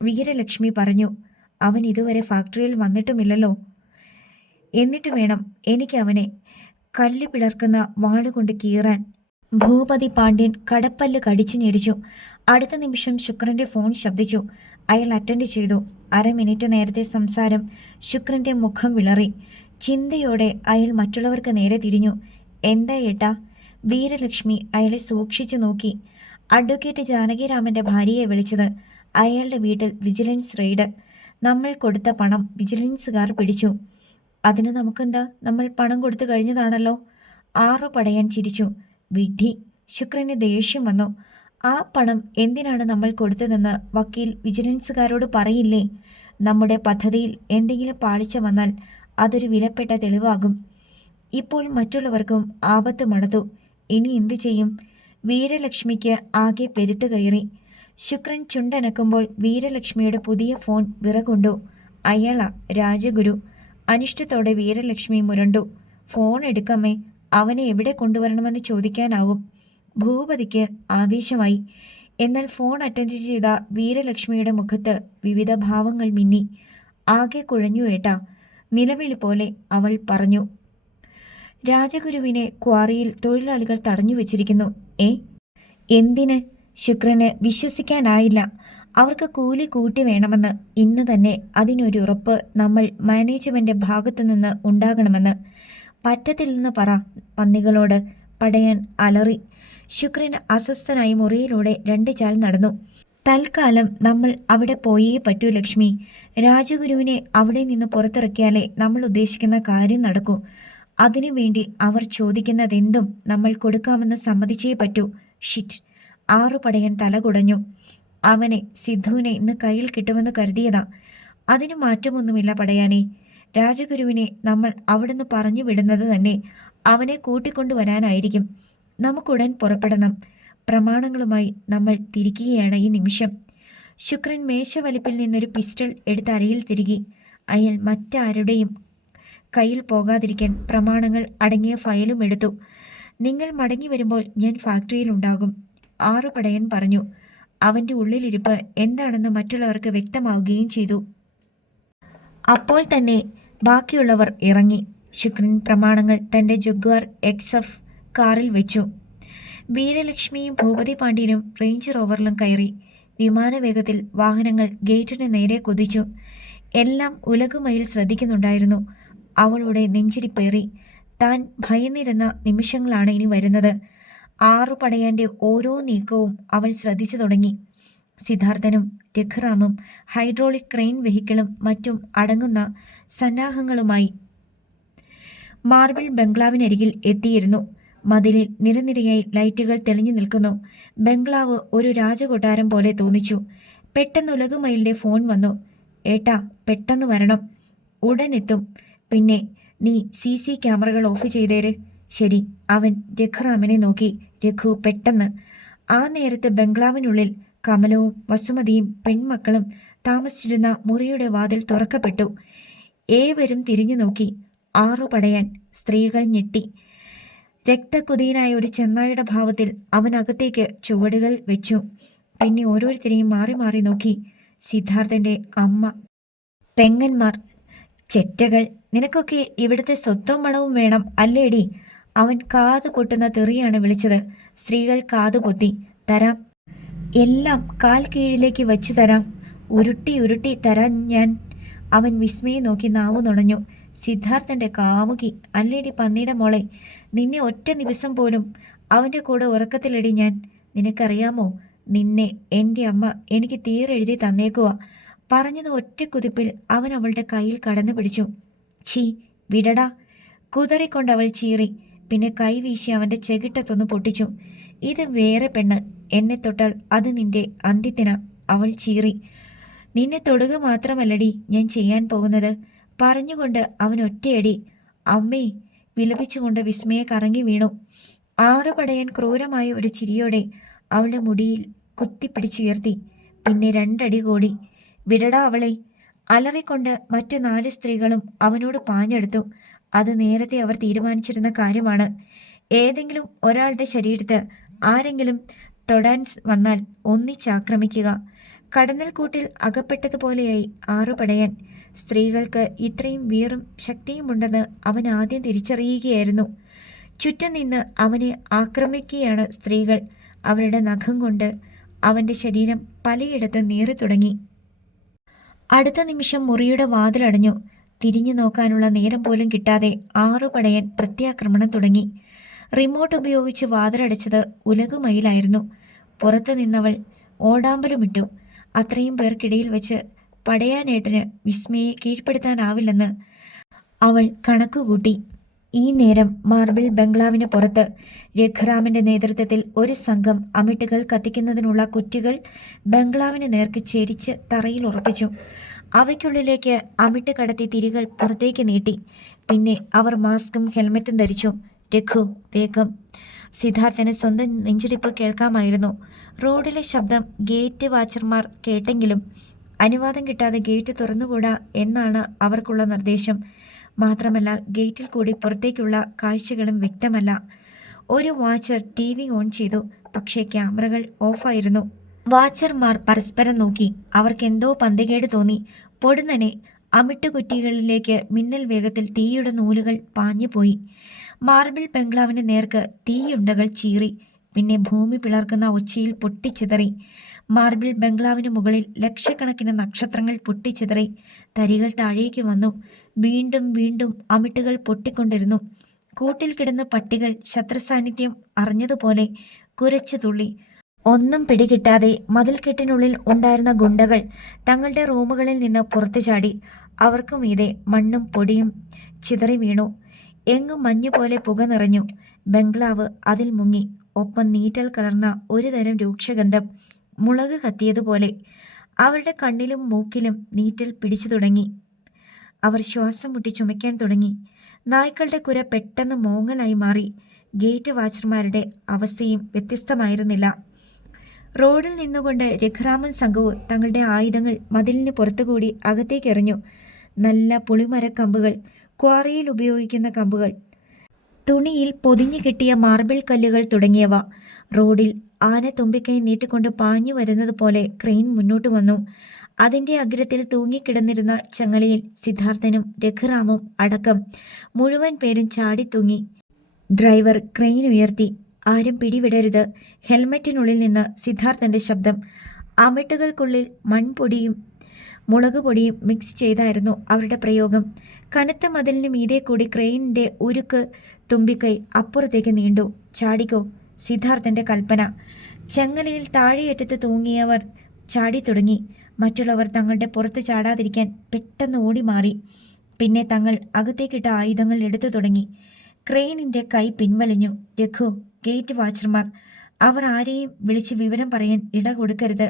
വീരലക്ഷ്മി പറഞ്ഞു. അവൻ ഇതുവരെ ഫാക്ടറിയിൽ വന്നിട്ടുമില്ലല്ലോ. എന്നിട്ട് വേണം എനിക്ക് അവനെ കല്ല് പിളർക്കുന്ന വാളുകൊണ്ട് കീറാൻ. ഭൂപതി പാണ്ഡ്യൻ കടപ്പല്ല് കടിച്ചു ഞെരിച്ചു. അടുത്ത നിമിഷം ശുക്രൻ്റെ ഫോൺ ശബ്ദിച്ചു. അയാൾ അറ്റൻഡ് ചെയ്തു. 1/2 മിനിറ്റ് നേരത്തെ സംസാരം. ശുക്രൻ്റെ മുഖം വിളറി. ചിന്തയോടെ അയാൾ മറ്റുള്ളവർക്ക് നേരെ തിരിഞ്ഞു. എന്താ ഏട്ടാ? വീരലക്ഷ്മി അയാളെ സൂക്ഷിച്ചു നോക്കി. അഡ്വക്കേറ്റ് ജാനകിരാമൻ്റെ ഭാര്യയെ വിളിച്ചത്. അയാളുടെ വീട്ടിൽ വിജിലൻസ് റെയ്ഡ്. നമ്മൾ കൊടുത്ത പണം വിജിലൻസുകാർ പിടിച്ചു. അതിന് നമുക്കെന്താ? നമ്മൾ പണം കൊടുത്തു കഴിഞ്ഞതാണല്ലോ. 6 പടയാൻ ചിരിച്ചു. വിഡ്ഢി! ശുക്രന് ദേഷ്യം വന്നു. ആ പണം എന്തിനാണ് നമ്മൾ കൊടുത്തതെന്ന് വക്കീൽ വിജിലൻസുകാരോട് പറയില്ലേ? നമ്മുടെ പദ്ധതിയിൽ എന്തെങ്കിലും പാളിച്ച വന്നാൽ അതൊരു വിലപ്പെട്ട തെളിവാകും. ഇപ്പോൾ മറ്റുള്ളവർക്കും ആപത്ത് മണത്തു. ഇനി എന്തു ചെയ്യും? വീരലക്ഷ്മിക്ക് ആകെ പെരുത്തു കയറി. ശുക്രൻ ചുണ്ടനക്കുമ്പോൾ വീരലക്ഷ്മിയുടെ പുതിയ ഫോൺ വിറകൊണ്ടു. അയാളാ രാജഗുരു. അനിഷ്ടത്തോടെ വീരലക്ഷ്മി മുരണ്ടു. ഫോൺ എടുക്കമ്മേ, അവനെ എവിടെ കൊണ്ടുവരണമെന്ന് ചോദിക്കാനാവും. ഭൂപതിക്ക് ആവേശമായി. എന്നാൽ ഫോൺ അറ്റൻഡ് ചെയ്ത വീരലക്ഷ്മിയുടെ മുഖത്ത് വിവിധ ഭാവങ്ങൾ മിന്നി. ആകെ കുഴഞ്ഞു ഏട്ടാ. നിലവിളി പോലെ അവൾ പറഞ്ഞു. രാജഗുരുവിനെ ക്വാറിയിൽ തൊഴിലാളികൾ തടഞ്ഞു വെച്ചിരിക്കുന്നു. എന്തിന്? ശുക്രന് വിശ്വസിക്കാനായില്ല. അവർക്ക് കൂലി കൂട്ടി വേണമെന്ന്. ഇന്ന് തന്നെ അതിനൊരു ഉറപ്പ് നമ്മൾ മാനേജ്മെൻ്റ് ഭാഗത്തു നിന്ന് ഉണ്ടാകണമെന്ന്. പറ്റത്തില്ലെന്ന് പറ പന്നികളോട്. പടയാൻ അലറി. ശുക്രൻ അസ്വസ്ഥനായി മുറിയിലൂടെ 2 ചാൽ നടന്നു. തൽക്കാലം നമ്മൾ അവിടെ പോയേ പറ്റൂ ലക്ഷ്മി. രാജഗുരുവിനെ അവിടെ നിന്ന് പുറത്തിറക്കിയാലേ നമ്മൾ ഉദ്ദേശിക്കുന്ന കാര്യം നടക്കൂ. അതിനുവേണ്ടി അവർ ചോദിക്കുന്നതെന്തും നമ്മൾ കൊടുക്കാമെന്ന് സമ്മതിച്ചേ പറ്റൂ. ഷിറ്റ്! 6 പടയൻ തല കുടഞ്ഞു. അവനെ, സിദ്ധുവിനെ ഇന്ന് കയ്യിൽ കിട്ടുമെന്ന് കരുതിയതാ. അതിന് മാറ്റമൊന്നുമില്ല പടയാനെ. രാജഗുരുവിനെ നമ്മൾ അവിടുന്ന് പറഞ്ഞു വിടുന്നത് തന്നെ അവനെ കൂട്ടിക്കൊണ്ടുവരാനായിരിക്കും. നമുക്കുടൻ പുറപ്പെടണം. പ്രമാണങ്ങളുമായി നമ്മൾ തിരിക്കുകയാണ് ഈ നിമിഷം. ശുക്രൻ മേശവലിപ്പിൽ നിന്നൊരു പിസ്റ്റൾ എടുത്ത് അരയിൽ തിരുകി. അയാൾ മറ്റാരുടെയും കയ്യിൽ പോകാതിരിക്കാൻ പ്രമാണങ്ങൾ അടങ്ങിയ ഫയലും എടുത്തു. നിങ്ങൾ മടങ്ങി വരുമ്പോൾ ഞാൻ ഫാക്ടറിയിലുണ്ടാകും. 6 പടയൻ പറഞ്ഞു. അവൻ്റെ ഉള്ളിലിരിപ്പ് എന്താണെന്ന് മറ്റുള്ളവർക്ക് വ്യക്തമാവുകയും ചെയ്തു. അപ്പോൾ തന്നെ ബാക്കിയുള്ളവർ ഇറങ്ങി. ശുക്രൻ പ്രമാണങ്ങൾ തൻ്റെ ജഗ്വാർ XF കാറിൽ വെച്ചു. വീരലക്ഷ്മിയും ഭൂപതി പാണ്ഡ്യനും റേഞ്ച് റോവറിലും കയറി. വിമാനവേഗത്തിൽ വാഹനങ്ങൾ ഗേറ്റിന് നേരെ കുതിച്ചു. എല്ലാം ഉലകുമയിൽ ശ്രദ്ധിക്കുന്നുണ്ടായിരുന്നു. അവളുടെ നെഞ്ചിടിപ്പേറി. താൻ ഭയന്നിരുന്ന നിമിഷങ്ങളാണ് ഇനി വരുന്നത്. 6 പടയാൻ്റെ ഓരോ നീക്കവും അവൾ ശ്രദ്ധിച്ചു തുടങ്ങി. സിദ്ധാർത്ഥനും രഘുറാമും ഹൈഡ്രോളിക് ക്രെയിൻ വെഹിക്കിളും മറ്റും അടങ്ങുന്ന സന്നാഹങ്ങളുമായി മാർബിൾ ബംഗ്ലാവിനരികിൽ എത്തിയിരുന്നു. മതിലിൽ നിരനിരയായി ലൈറ്റുകൾ തെളിഞ്ഞു നിൽക്കുന്നു. ബംഗ്ലാവ് ഒരു രാജകൊട്ടാരം പോലെ തോന്നിച്ചു. പെട്ടെന്ന് ഉലകുമയിലിൻ്റെ ഫോൺ വന്നു. ഏട്ടാ, പെട്ടെന്ന് വരണം. ഉടനെത്തും. പിന്നെ നീ CC ക്യാമറകൾ ഓഫ് ചെയ്തേര്. ശരി. അവൻ രഘുറാമിനെ നോക്കി. രഘു പെട്ടെന്ന്. ആ നേരത്ത് ബംഗ്ലാവിനുള്ളിൽ കമലവും വസുമതിയും പെൺമക്കളും താമസിച്ചിരുന്ന മുറിയുടെ വാതിൽ തുറക്കപ്പെട്ടു. ഏവരും തിരിഞ്ഞു നോക്കി. 6 പടയാൻ. സ്ത്രീകൾ ഞെട്ടി. രക്തക്കുതിയനായ ഒരു ചെന്നായുടെ ഭാവത്തിൽ അവൻ അകത്തേക്ക് ചുവടുകൾ വെച്ചു. പിന്നെ ഓരോരുത്തരെയും മാറി മാറി നോക്കി. സിദ്ധാർത്ഥൻ്റെ അമ്മ, പെങ്ങന്മാർ. ചെറ്റകൾ, നിനക്കൊക്കെ ഇവിടുത്തെ സ്വത്തും പണവും വേണം അല്ലേടി? അവൻ കാതു പൊട്ടുന്ന തെറിയാണ് വിളിച്ചത്. സ്ത്രീകൾ കാതുപൊത്തി. തരാം, എല്ലാം കാൽ കീഴിലേക്ക് വച്ചു തരാം. ഉരുട്ടി ഉരുട്ടി തരാം ഞാൻ. അവൻ വിസ്മയം നോക്കി നാവു നുണഞ്ഞു. സിദ്ധാർത്ഥൻ്റെ കാമുകി അല്ലേടി പന്നിയുടെ മോളെ. നിന്നെ ഒറ്റ ദിവസം പോലും അവൻ്റെ കൂടെ ഉറക്കത്തിലടി ഞാൻ. നിനക്കറിയാമോ, നിന്നെ എൻ്റെ അമ്മ എനിക്ക് തീരെഴുതി തന്നേക്കുക. പറഞ്ഞത് ഒറ്റ കുതിപ്പിൽ അവൻ അവളുടെ കയ്യിൽ കടന്നു പിടിച്ചു. ഛീ, വിടടാ! കുതറിക്കൊണ്ടവൾ ചീറി. പിന്നെ കൈ വീശി അവൻ്റെ ചെകിട്ടത്തൊന്ന് പൊട്ടിച്ചു. ഇത് വേറെ പെണ്ണ്, എന്നെ തൊട്ടാൽ അത് നിന്റെ അന്ത്യത്തിനാ. അവൾ ചീറി. നിന്നെ തൊടുക മാത്രമല്ലടി ഞാൻ ചെയ്യാൻ പോകുന്നത്, പറഞ്ഞുകൊണ്ട് അവൻ ഒറ്റയടി. അമ്മേ വിലപിച്ചുകൊണ്ട് വിസ്മയെ കറങ്ങി വീണു. ആറുപടയൻ ക്രൂരമായ ഒരു ചിരിയോടെ അവളുടെ മുടിയിൽ കുത്തിപ്പിടിച്ചുയർത്തി. പിന്നെ 2 അടി കൂടി. വിടടാ അവളെ, അലറിക്കൊണ്ട് മറ്റു 4 സ്ത്രീകളും അവനോട് പാഞ്ഞെടുത്തു. അത് നേരത്തെ അവർ തീരുമാനിച്ചിരുന്ന കാര്യമാണ്. ഏതെങ്കിലും ഒരാളുടെ ശരീരത്ത് ആരെങ്കിലും തൊടാൻ വന്നാൽ ഒന്നിച്ചാക്രമിക്കുക. കടന്നൽക്കൂട്ടിൽ അകപ്പെട്ടതുപോലെയായി ആറുപടയൻ. സ്ത്രീകൾക്ക് ഇത്രയും വീറും ശക്തിയുമുണ്ടെന്ന് അവൻ ആദ്യം തിരിച്ചറിയുകയായിരുന്നു. ചുറ്റും നിന്ന് അവനെ ആക്രമിക്കുകയാണ് സ്ത്രീകൾ. അവരുടെ നഖം കൊണ്ട് അവൻ്റെ ശരീരം പലയിടത്ത് നീറി തുടങ്ങി. അടുത്ത നിമിഷം മുറിയുടെ വാതിലടഞ്ഞു. തിരിഞ്ഞു നോക്കാനുള്ള നേരം പോലും കിട്ടാതെ ആറുപടയൻ പ്രത്യാക്രമണം തുടങ്ങി. റിമോട്ട് ഉപയോഗിച്ച് വാതിലടച്ചത് ഉലകുമയിലായിരുന്നു. പുറത്തു നിന്നവൾ ഓടാമ്പലുമിട്ടു. അത്രയും പേർക്കിടയിൽ വെച്ച് പടയാനേട്ടന് വിസ്മയെ കീഴ്പ്പെടുത്താനാവില്ലെന്ന് അവൾ കണക്കുകൂട്ടി. ഈ നേരം മാർബിൾ ബംഗ്ലാവിന് പുറത്ത് രഘുറാമിൻ്റെ നേതൃത്വത്തിൽ ഒരു സംഘം അമിട്ടുകൾ കത്തിക്കുന്നതിനുള്ള കുറ്റികൾ ബംഗ്ലാവിന് നേർക്ക് ചെരിച്ച് തറയിൽ ഉറപ്പിച്ചു. അവയ്ക്കുള്ളിലേക്ക് അമിട്ട് കടത്തി തിരികൾ പുറത്തേക്ക് നീട്ടി. പിന്നെ അവർ മാസ്കും ഹെൽമറ്റും ധരിച്ചു. രഘു വേഗം. സിദ്ധാർത്ഥന് സ്വന്തം നെഞ്ചിടിപ്പ് കേൾക്കാമായിരുന്നു. റോഡിലെ ശബ്ദം ഗേറ്റ് വാച്ചർമാർ കേട്ടെങ്കിലും അനുവാദം കിട്ടാതെ ഗേറ്റ് തുറന്നുകൂടാ എന്നാണ് അവർക്കുള്ള നിർദ്ദേശം. മാത്രമല്ല ഗേറ്റിൽ കൂടി പുറത്തേക്കുള്ള കാഴ്ചകളും വ്യക്തമല്ല. ഒരു വാച്ചർ TV ഓൺ ചെയ്തു. പക്ഷേ ക്യാമറകൾ ഓഫായിരുന്നു. വാച്ചർമാർ പരസ്പരം നോക്കി. അവർക്കെന്തോ പന്തികേട് തോന്നി. പൊടുന്നനെ അമിട്ടുകുറ്റികളിലേക്ക് മിന്നൽ വേഗത്തിൽ തീയുടെ നൂലുകൾ പാഞ്ഞുപോയി. മാർബിൾ ബംഗ്ലാവിന് നേർക്ക് തീയുണ്ടകൾ ചീറി. പിന്നെ ഭൂമി പിളർക്കുന്ന ഒച്ചയിൽ പൊട്ടിച്ചിതറി. മാർബിൾ ബംഗ്ലാവിന് മുകളിൽ ലക്ഷക്കണക്കിന് നക്ഷത്രങ്ങൾ പൊട്ടിച്ചിതറി. തരികൾ താഴേക്ക് വന്നു. വീണ്ടും വീണ്ടും അമിട്ടുകൾ പൊട്ടിക്കൊണ്ടിരുന്നു. കൂട്ടിൽ കിടന്ന പട്ടികൾ ശത്രുസാന്നിധ്യം അറിഞ്ഞതുപോലെ കുരച്ചു തുള്ളി. ഒന്നും പിടികിട്ടാതെ മതിൽക്കെട്ടിനുള്ളിൽ ഉണ്ടായിരുന്ന ഗുണ്ടകൾ തങ്ങളുടെ റൂമുകളിൽ നിന്ന് പുറത്തു ചാടി. അവർക്കു മീതെ മണ്ണും പൊടിയും ചിതറി വീണു. എങ്ങും മഞ്ഞുപോലെ പുക നിറഞ്ഞു. ബംഗ്ലാവ് അതിൽ മുങ്ങി. ഒപ്പം നീറ്റൽ കലർന്ന ഒരുതരം രൂക്ഷഗന്ധം, മുളക് കത്തിയതുപോലെ. അവരുടെ കണ്ണിലും മൂക്കിലും നീറ്റൽ പിടിച്ചു തുടങ്ങി. അവർ ശ്വാസം മുട്ടി ചുമയ്ക്കാൻ തുടങ്ങി. നായ്ക്കളുടെ കുര പെട്ടെന്ന് മോങ്ങലായി മാറി. ഗേറ്റ് വാച്ചർമാരുടെ അവസ്ഥയും വ്യത്യസ്തമായിരുന്നില്ല. റോഡിൽ നിന്നുകൊണ്ട് രഘുറാമും സംഘവും തങ്ങളുടെ ആയുധങ്ങൾ മതിലിന് പുറത്തുകൂടി അകത്തേക്ക് എറിഞ്ഞു. നല്ല പുളിമരക്കമ്പുകൾ, ക്വാറിയിൽ ഉപയോഗിക്കുന്ന കമ്പുകൾ, തുണിയിൽ പൊതിഞ്ഞു കിട്ടിയ മാർബിൾ കല്ലുകൾ തുടങ്ങിയവ. റോഡിൽ ആന തുമ്പിക്കൈ നീട്ടിക്കൊണ്ട് പാഞ്ഞു വരുന്നത് പോലെ ക്രെയിൻ മുന്നോട്ട് വന്നു. അതിൻ്റെ അഗ്രത്തിൽ തൂങ്ങിക്കിടന്നിരുന്ന ചങ്ങലയിൽ സിദ്ധാർത്ഥനും രഘുറാമും അടക്കം മുഴുവൻ പേരും ചാടിത്തൂങ്ങി. ഡ്രൈവർ ക്രെയിൻ ഉയർത്തി. ആരും പിടിവിടരുത്. ഹെൽമറ്റിനുള്ളിൽ നിന്ന് സിദ്ധാർത്ഥൻ്റെ ശബ്ദം. അമിട്ടുകൾക്കുള്ളിൽ മൺപൊടിയും മുളക് പൊടിയും മിക്സ് ചെയ്തായിരുന്നു അവരുടെ പ്രയോഗം. കനത്ത മതിലിന് മീതെ കൂടി ക്രെയിനിൻ്റെ ഉരുക്ക് തുമ്പിക്കൈ അപ്പുറത്തേക്ക് നീണ്ടു. ചാടിക്കോ, സിദ്ധാർത്ഥൻ്റെ കൽപ്പന. ചങ്ങലയിൽ താഴെയറ്റത്ത് തൂങ്ങിയവർ ചാടി തുടങ്ങി. മറ്റുള്ളവർ തങ്ങളുടെ പുറത്ത് ചാടാതിരിക്കാൻ പെട്ടെന്ന് ഓടി മാറി. പിന്നെ തങ്ങൾ അകത്തേക്കിട്ട ആയുധങ്ങൾ എടുത്തു തുടങ്ങി. ക്രെയിനിൻ്റെ കൈ പിൻവലിഞ്ഞു. രഘു, ഗേറ്റ് വാച്ചർമാർ, അവർ ആരെയും വിളിച്ച് വിവരം പറയാൻ ഇട കൊടുക്കരുത്,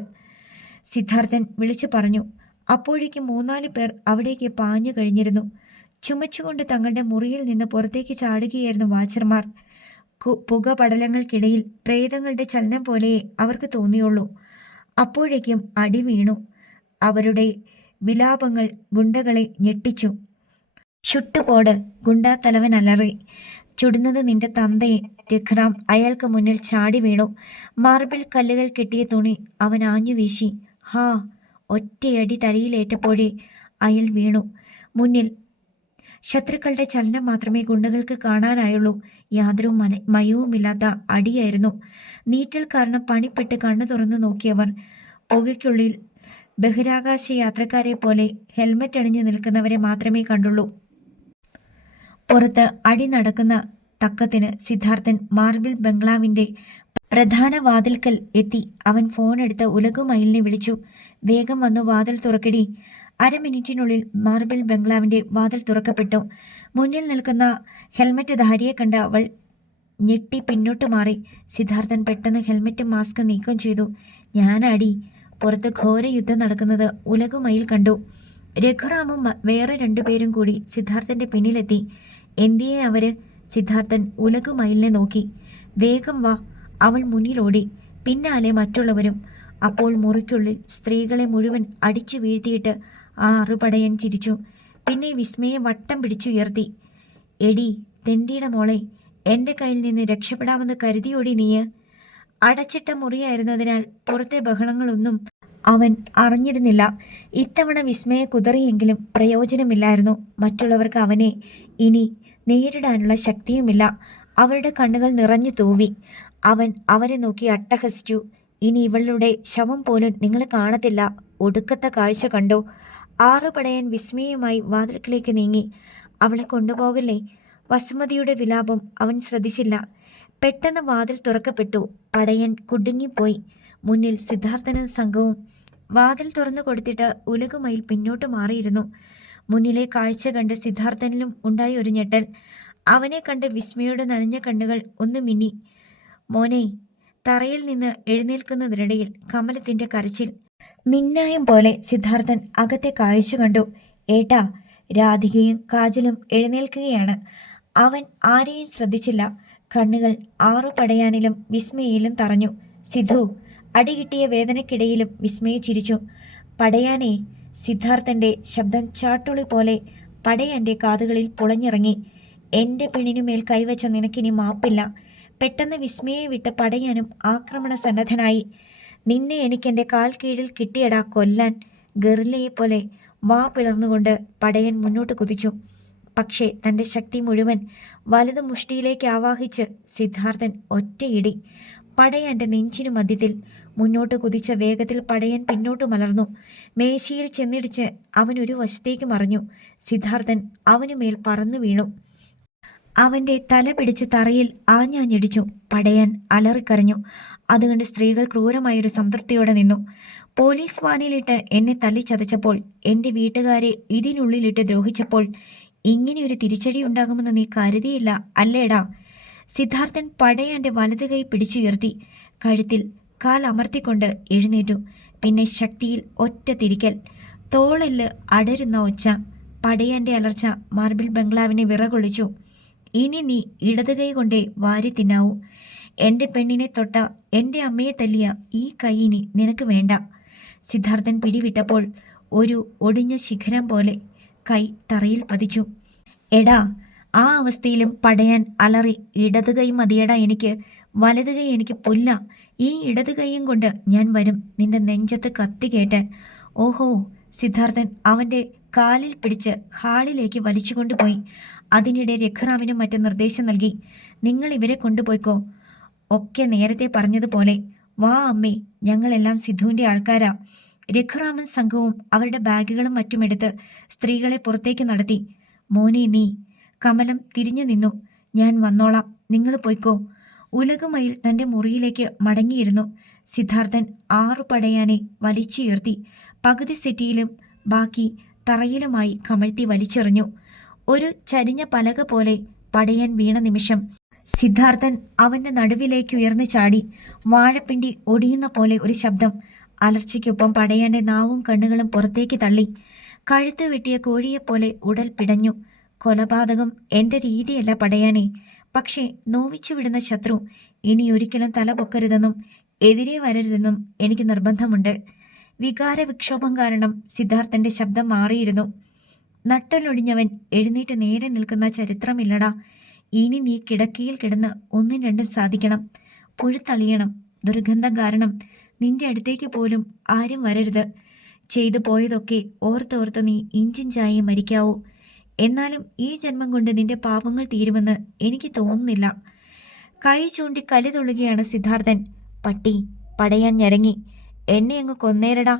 സിദ്ധാർത്ഥൻ വിളിച്ചു പറഞ്ഞു. അപ്പോഴേക്കും 3-4 പേർ അവിടേക്ക് പാഞ്ഞു കഴിഞ്ഞിരുന്നു. ചുമച്ചുകൊണ്ട് തങ്ങളുടെ മുറിയിൽ നിന്ന് പുറത്തേക്ക് ചാടുകയായിരുന്നു വാച്ചർമാർ. പുകപടലങ്ങൾക്കിടയിൽ പ്രേതങ്ങളുടെ ചലനം പോലെ അവർക്ക് തോന്നിയുള്ളൂ. അപ്പോഴേക്കും അടി വീണു. അവരുടെ വിലാപങ്ങൾ ഗുണ്ടകളെ ഞെട്ടിച്ചു. ചുട്ടുപോട്, ഗുണ്ടാ തലവൻ അലറി. ചുടുന്നത് നിന്റെ തന്തയെ. രഘുറാം അയാൾക്ക് മുന്നിൽ ചാടി വീണു. മാർബിൾ കല്ലുകൾ കെട്ടിയ തുണി അവൻ ആഞ്ഞു വീശി. ഹാ! ഒറ്റയടി തലയിലേറ്റപ്പോഴേ അയാൾ വീണു. മുന്നിൽ ശത്രുക്കളുടെ ചലനം മാത്രമേ ഗുണ്ടകൾക്ക് കാണാനായുള്ളൂ. യാതൊരു മയവുമില്ലാത്ത അടിയായിരുന്നു. നീറ്റൽ കാരണം പണിപ്പെട്ട് കണ്ണു തുറന്നു നോക്കിയവർ പുകയ്ക്കുള്ളിൽ ബഹിരാകാശ യാത്രക്കാരെ പോലെ ഹെൽമറ്റ് അണിഞ്ഞു നിൽക്കുന്നവരെ മാത്രമേ കണ്ടുള്ളൂ. പുറത്ത് അടി നടക്കുന്ന തക്കത്തിന് സിദ്ധാർത്ഥൻ മാർബിൾ ബംഗ്ലാവിൻ്റെ പ്രധാന വാതിൽക്കൽ എത്തി. അവൻ ഫോണെടുത്ത് ഉലകുമയിലിനെ വിളിച്ചു. വേഗം വന്നു വാതിൽ തുറക്കടി. 1/2 മിനിറ്റിനുള്ളിൽ മാർബിൾ ബംഗ്ലാവിൻ്റെ വാതിൽ തുറക്കപ്പെട്ടു. മുന്നിൽ നിൽക്കുന്ന ഹെൽമറ്റ് ധാരിയെ കണ്ട് അവൾ ഞെട്ടി പിന്നോട്ട് മാറി. സിദ്ധാർത്ഥൻ പെട്ടെന്ന് ഹെൽമെറ്റ് മാസ്ക് നീക്കം ചെയ്തു. ഞാനടി. പുറത്ത് ഘോര യുദ്ധം നടക്കുന്നത് ഉലകുമയിൽ കണ്ടു. രഘുറാമും വേറെ 2 പേരും കൂടി സിദ്ധാർത്ഥൻ്റെ പിന്നിലെത്തി. എന്തിയെ അവര്? സിദ്ധാർത്ഥൻ ഉലകുമയിലിനെ നോക്കി. വേഗം വാ. അവൾ മുന്നിലോടി. പിന്നാലെ മറ്റുള്ളവരും. അപ്പോൾ മുറിക്കുള്ളിൽ സ്ത്രീകളെ മുഴുവൻ അടിച്ചു വീഴ്ത്തിയിട്ട് ആ അറുപടയൻ ചിരിച്ചു. പിന്നെ വിസ്മയെ വട്ടം പിടിച്ചുയർത്തി. എടി തെണ്ടിയുടെ മോളെ, എൻ്റെ കയ്യിൽ നിന്ന് രക്ഷപ്പെടാമെന്ന് കരുതിയോടി നീയ്? അടച്ചിട്ട മുറിയായിരുന്നതിനാൽ പുറത്തെ ബഹളങ്ങളൊന്നും അവൻ അറിഞ്ഞിരുന്നില്ല. ഇത്തവണ വിസ്മയെ കുതറിയെങ്കിലും പ്രയോജനമില്ലായിരുന്നു. മറ്റുള്ളവർക്ക് അവനെ ഇനി നേരിടാനുള്ള ശക്തിയുമില്ല. അവരുടെ കണ്ണുകൾ നിറഞ്ഞു തൂവി. അവൻ അവരെ നോക്കി അട്ടഹസിച്ചു. ഇനി ഇവളുടെ ശവം പോലും നിങ്ങൾ കാണത്തില്ല. ഒടുക്കത്തെ കാഴ്ച കണ്ടോ? ആറുപടയൻ വിസ്മയുമായി വാതിൽക്കിലേക്ക് നീങ്ങി. അവളെ കൊണ്ടുപോകല്ലേ? വസുമതിയുടെ വിലാപം അവൻ ശ്രദ്ധിച്ചില്ല. പെട്ടെന്ന് വാതിൽ തുറക്കപ്പെട്ടു. പടയൻ കുടുങ്ങിപ്പോയി. മുന്നിൽ സിദ്ധാർത്ഥനും സംഘവും. വാതിൽ തുറന്നു കൊടുത്തിട്ട് ഉലകുമയിൽ പിന്നോട്ട് മാറിയിരുന്നു. മുന്നിലെ കാഴ്ച കണ്ട് സിദ്ധാർത്ഥനിലും ഉണ്ടായി ഒരു ഞെട്ടൽ. അവനെ കണ്ട് വിസ്മയുടെ നനഞ്ഞ കണ്ണുകൾ ഒന്ന് മിന്നി. മോനെ. തറയിൽ നിന്ന് എഴുന്നേൽക്കുന്നതിനിടയിൽ കമലത്തിൻ്റെ കരച്ചിൽ. മിന്നായം പോലെ സിദ്ധാർത്ഥൻ അകത്തെ കാഴ്ച കണ്ടു. ഏട്ടാ. രാധികയും കാജലും എഴുന്നേൽക്കുകയാണ്. അവൻ ആരെയും ശ്രദ്ധിച്ചില്ല. കണ്ണുകൾ ആറുപടയാനിലും വിസ്മയിലും തറഞ്ഞു. സിധു. അടികിട്ടിയ വേദനയ്ക്കിടയിലും വിസ്മയെ ചിരിച്ചു. പടയാനേ. സിദ്ധാർത്ഥൻ്റെ ശബ്ദം ചാട്ടുളി പോലെ പടയാൻ്റെ കാതുകളിൽ പുളഞ്ഞിറങ്ങി. എൻ്റെ പെണ്ണിനുമേൽ കൈവച്ച നിനക്കിനി മാപ്പില്ല. പെട്ടെന്ന് വിസ്മയെ വിട്ട് പടയാനും ആക്രമണ സന്നദ്ധനായി. നിന്നെ എനിക്കെൻ്റെ കാൽ കീഴിൽ കിട്ടിയടാ കൊല്ലാൻ. ഗറില്ലയെപ്പോലെ വാ പിളർന്നുകൊണ്ട് പടയൻ മുന്നോട്ട് കുതിച്ചു. പക്ഷേ തൻ്റെ ശക്തി മുഴുവൻ വലതു മുഷ്ടിയിലേക്ക് ആവാഹിച്ച് സിദ്ധാർത്ഥൻ ഒറ്റയിടി. പടയൻ്റെ നെഞ്ചിനു മധ്യത്തിൽ. മുന്നോട്ട് കുതിച്ച വേഗത്തിൽ പടയൻ പിന്നോട്ട് മലർന്നു. മേശയിൽ ചെന്നിടിച്ച് അവനൊരു വശത്തേക്ക് മറിഞ്ഞു. സിദ്ധാർത്ഥൻ അവനുമേൽ പറന്നു വീണു. അവൻ്റെ തല പിടിച്ച് തറയിൽ ആഞ്ഞാഞ്ഞിടിച്ചു. പടയാൻ അലറിക്കരഞ്ഞു. അതുകൊണ്ട് സ്ത്രീകൾ ക്രൂരമായൊരു സംതൃപ്തിയോടെ നിന്നു. പോലീസ് വാനിലിട്ട് എന്നെ തല്ലിച്ചതച്ചപ്പോൾ, എൻ്റെ വീട്ടുകാരെ ഇതിനുള്ളിലിട്ട് ദ്രോഹിച്ചപ്പോൾ ഇങ്ങനെയൊരു തിരിച്ചടി ഉണ്ടാകുമെന്ന് നീ കരുതിയില്ല അല്ലേടാ? സിദ്ധാർത്ഥൻ പടയാൻ്റെ വലതു കൈ പിടിച്ചുയർത്തി. കഴുത്തിൽ കാൽ അമർത്തിക്കൊണ്ട് എഴുന്നേറ്റു. പിന്നെ ശക്തിയിൽ ഒറ്റ തിരിക്കൽ. തോളെല്ല് അടരുന്ന ഒച്ച. പടയാൻ്റെ അലർച്ച മാർബിൾ ബംഗ്ലാവിനെ വിറകൊള്ളിച്ചു. ഇനി നീ ഇടതുകൈ കൊണ്ടേ വാരി തിന്നാവൂ. എൻ്റെ പെണ്ണിനെ തൊട്ട, എൻ്റെ അമ്മയെ തല്ലിയ ഈ കൈ ഇനി നിനക്ക് വേണ്ട. സിദ്ധാർത്ഥൻ പിടിവിട്ടപ്പോൾ ഒരു ഒടിഞ്ഞ ശിഖരം പോലെ കൈ തറയിൽ പതിച്ചു. എടാ. ആ അവസ്ഥയിലും പടയാൻ അലറി. ഇടതുകൈ മതിയടാ എനിക്ക്. വലതുകൈ എനിക്ക് പുല്ല. ഈ ഇടതുകൈയും കൊണ്ട് ഞാൻ വരും നിന്റെ നെഞ്ചത്ത് കത്തി കയറ്റാൻ. ഓഹോ. സിദ്ധാർത്ഥൻ അവൻ്റെ കാലിൽ പിടിച്ച് ഹാളിലേക്ക് വലിച്ചുകൊണ്ടുപോയി. അതിനിടെ രഘുറാമിനും മറ്റും നിർദ്ദേശം നൽകി. നിങ്ങൾ ഇവരെ കൊണ്ടുപോയിക്കോ. ഒക്കെ നേരത്തെ പറഞ്ഞതുപോലെ. വാ അമ്മേ. ഞങ്ങളെല്ലാം സിദ്ധുവിൻ്റെ ആൾക്കാരാ. രഘുറാമും സംഘവും അവരുടെ ബാഗുകളും മറ്റുമെടുത്ത് സ്ത്രീകളെ പുറത്തേക്ക് നടത്തി. മോനെ നീ. കമലം തിരിഞ്ഞു നിന്നു. ഞാൻ വന്നോളാം. നിങ്ങൾ പോയിക്കോ. ഉലകുമയിൽ തൻ്റെ മുറിയിലേക്ക് മടങ്ങിയിരുന്നു. സിദ്ധാർത്ഥൻ ആറുപടയാനെ വലിച്ചുയർത്തി. പകുതി സെറ്റിയിലും ബാക്കി തറയിലുമായി കമഴ്ത്തി വലിച്ചെറിഞ്ഞു. ഒരു ചരിഞ്ഞ പലക പോലെ പടയാൻ വീണ നിമിഷം സിദ്ധാർത്ഥൻ അവൻ്റെ നടുവിലേക്ക് ഉയർന്നു ചാടി. വാഴപ്പിണ്ടി ഒടിയുന്ന പോലെ ഒരു ശബ്ദം. അലർച്ചയ്ക്കൊപ്പം പടയാൻ്റെ നാവും കണ്ണുകളും പുറത്തേക്ക് തള്ളി. കഴുത്ത് വെട്ടിയ കോഴിയെപ്പോലെ ഉടൽ പിടഞ്ഞു. കൊലപാതകം എൻ്റെ രീതിയല്ല പടയാനെ. പക്ഷേ നോവിച്ചു വിടുന്ന ശത്രു ഇനി ഒരിക്കലും തല പൊക്കരുതെന്നും എതിരെ വരരുതെന്നും എനിക്ക് നിർബന്ധമുണ്ട്. വികാരവിക്ഷോഭം കാരണം സിദ്ധാർത്ഥൻ്റെ ശബ്ദം മാറിയിരുന്നു. നട്ടലൊടിഞ്ഞവൻ എഴുന്നേറ്റ് നേരെ നിൽക്കുന്ന ചരിത്രമില്ലടാ. ഇനി നീ കിടക്കയിൽ കിടന്ന് ഒന്നും രണ്ടും സാധിക്കണം. പുഴുത്തളിയണം. ദുർഗന്ധം കാരണം നിന്റെ അടുത്തേക്ക് പോലും ആരും വരരുത്. ചെയ്തു പോയതൊക്കെ ഓർത്തോർത്ത് നീ ഇഞ്ചിഞ്ചായി മരിക്കാവൂ. എന്നാലും ഈ ജന്മം കൊണ്ട് നിന്റെ പാപങ്ങൾ തീരുമെന്ന് എനിക്ക് തോന്നുന്നില്ല. കൈ ചൂണ്ടി കലി തൊള്ളുകയാണ് സിദ്ധാർത്ഥൻ. പട്ടി. പടയാൻ ഞരങ്ങി. എന്നെ അങ്ങ് കൊന്നേരടാ.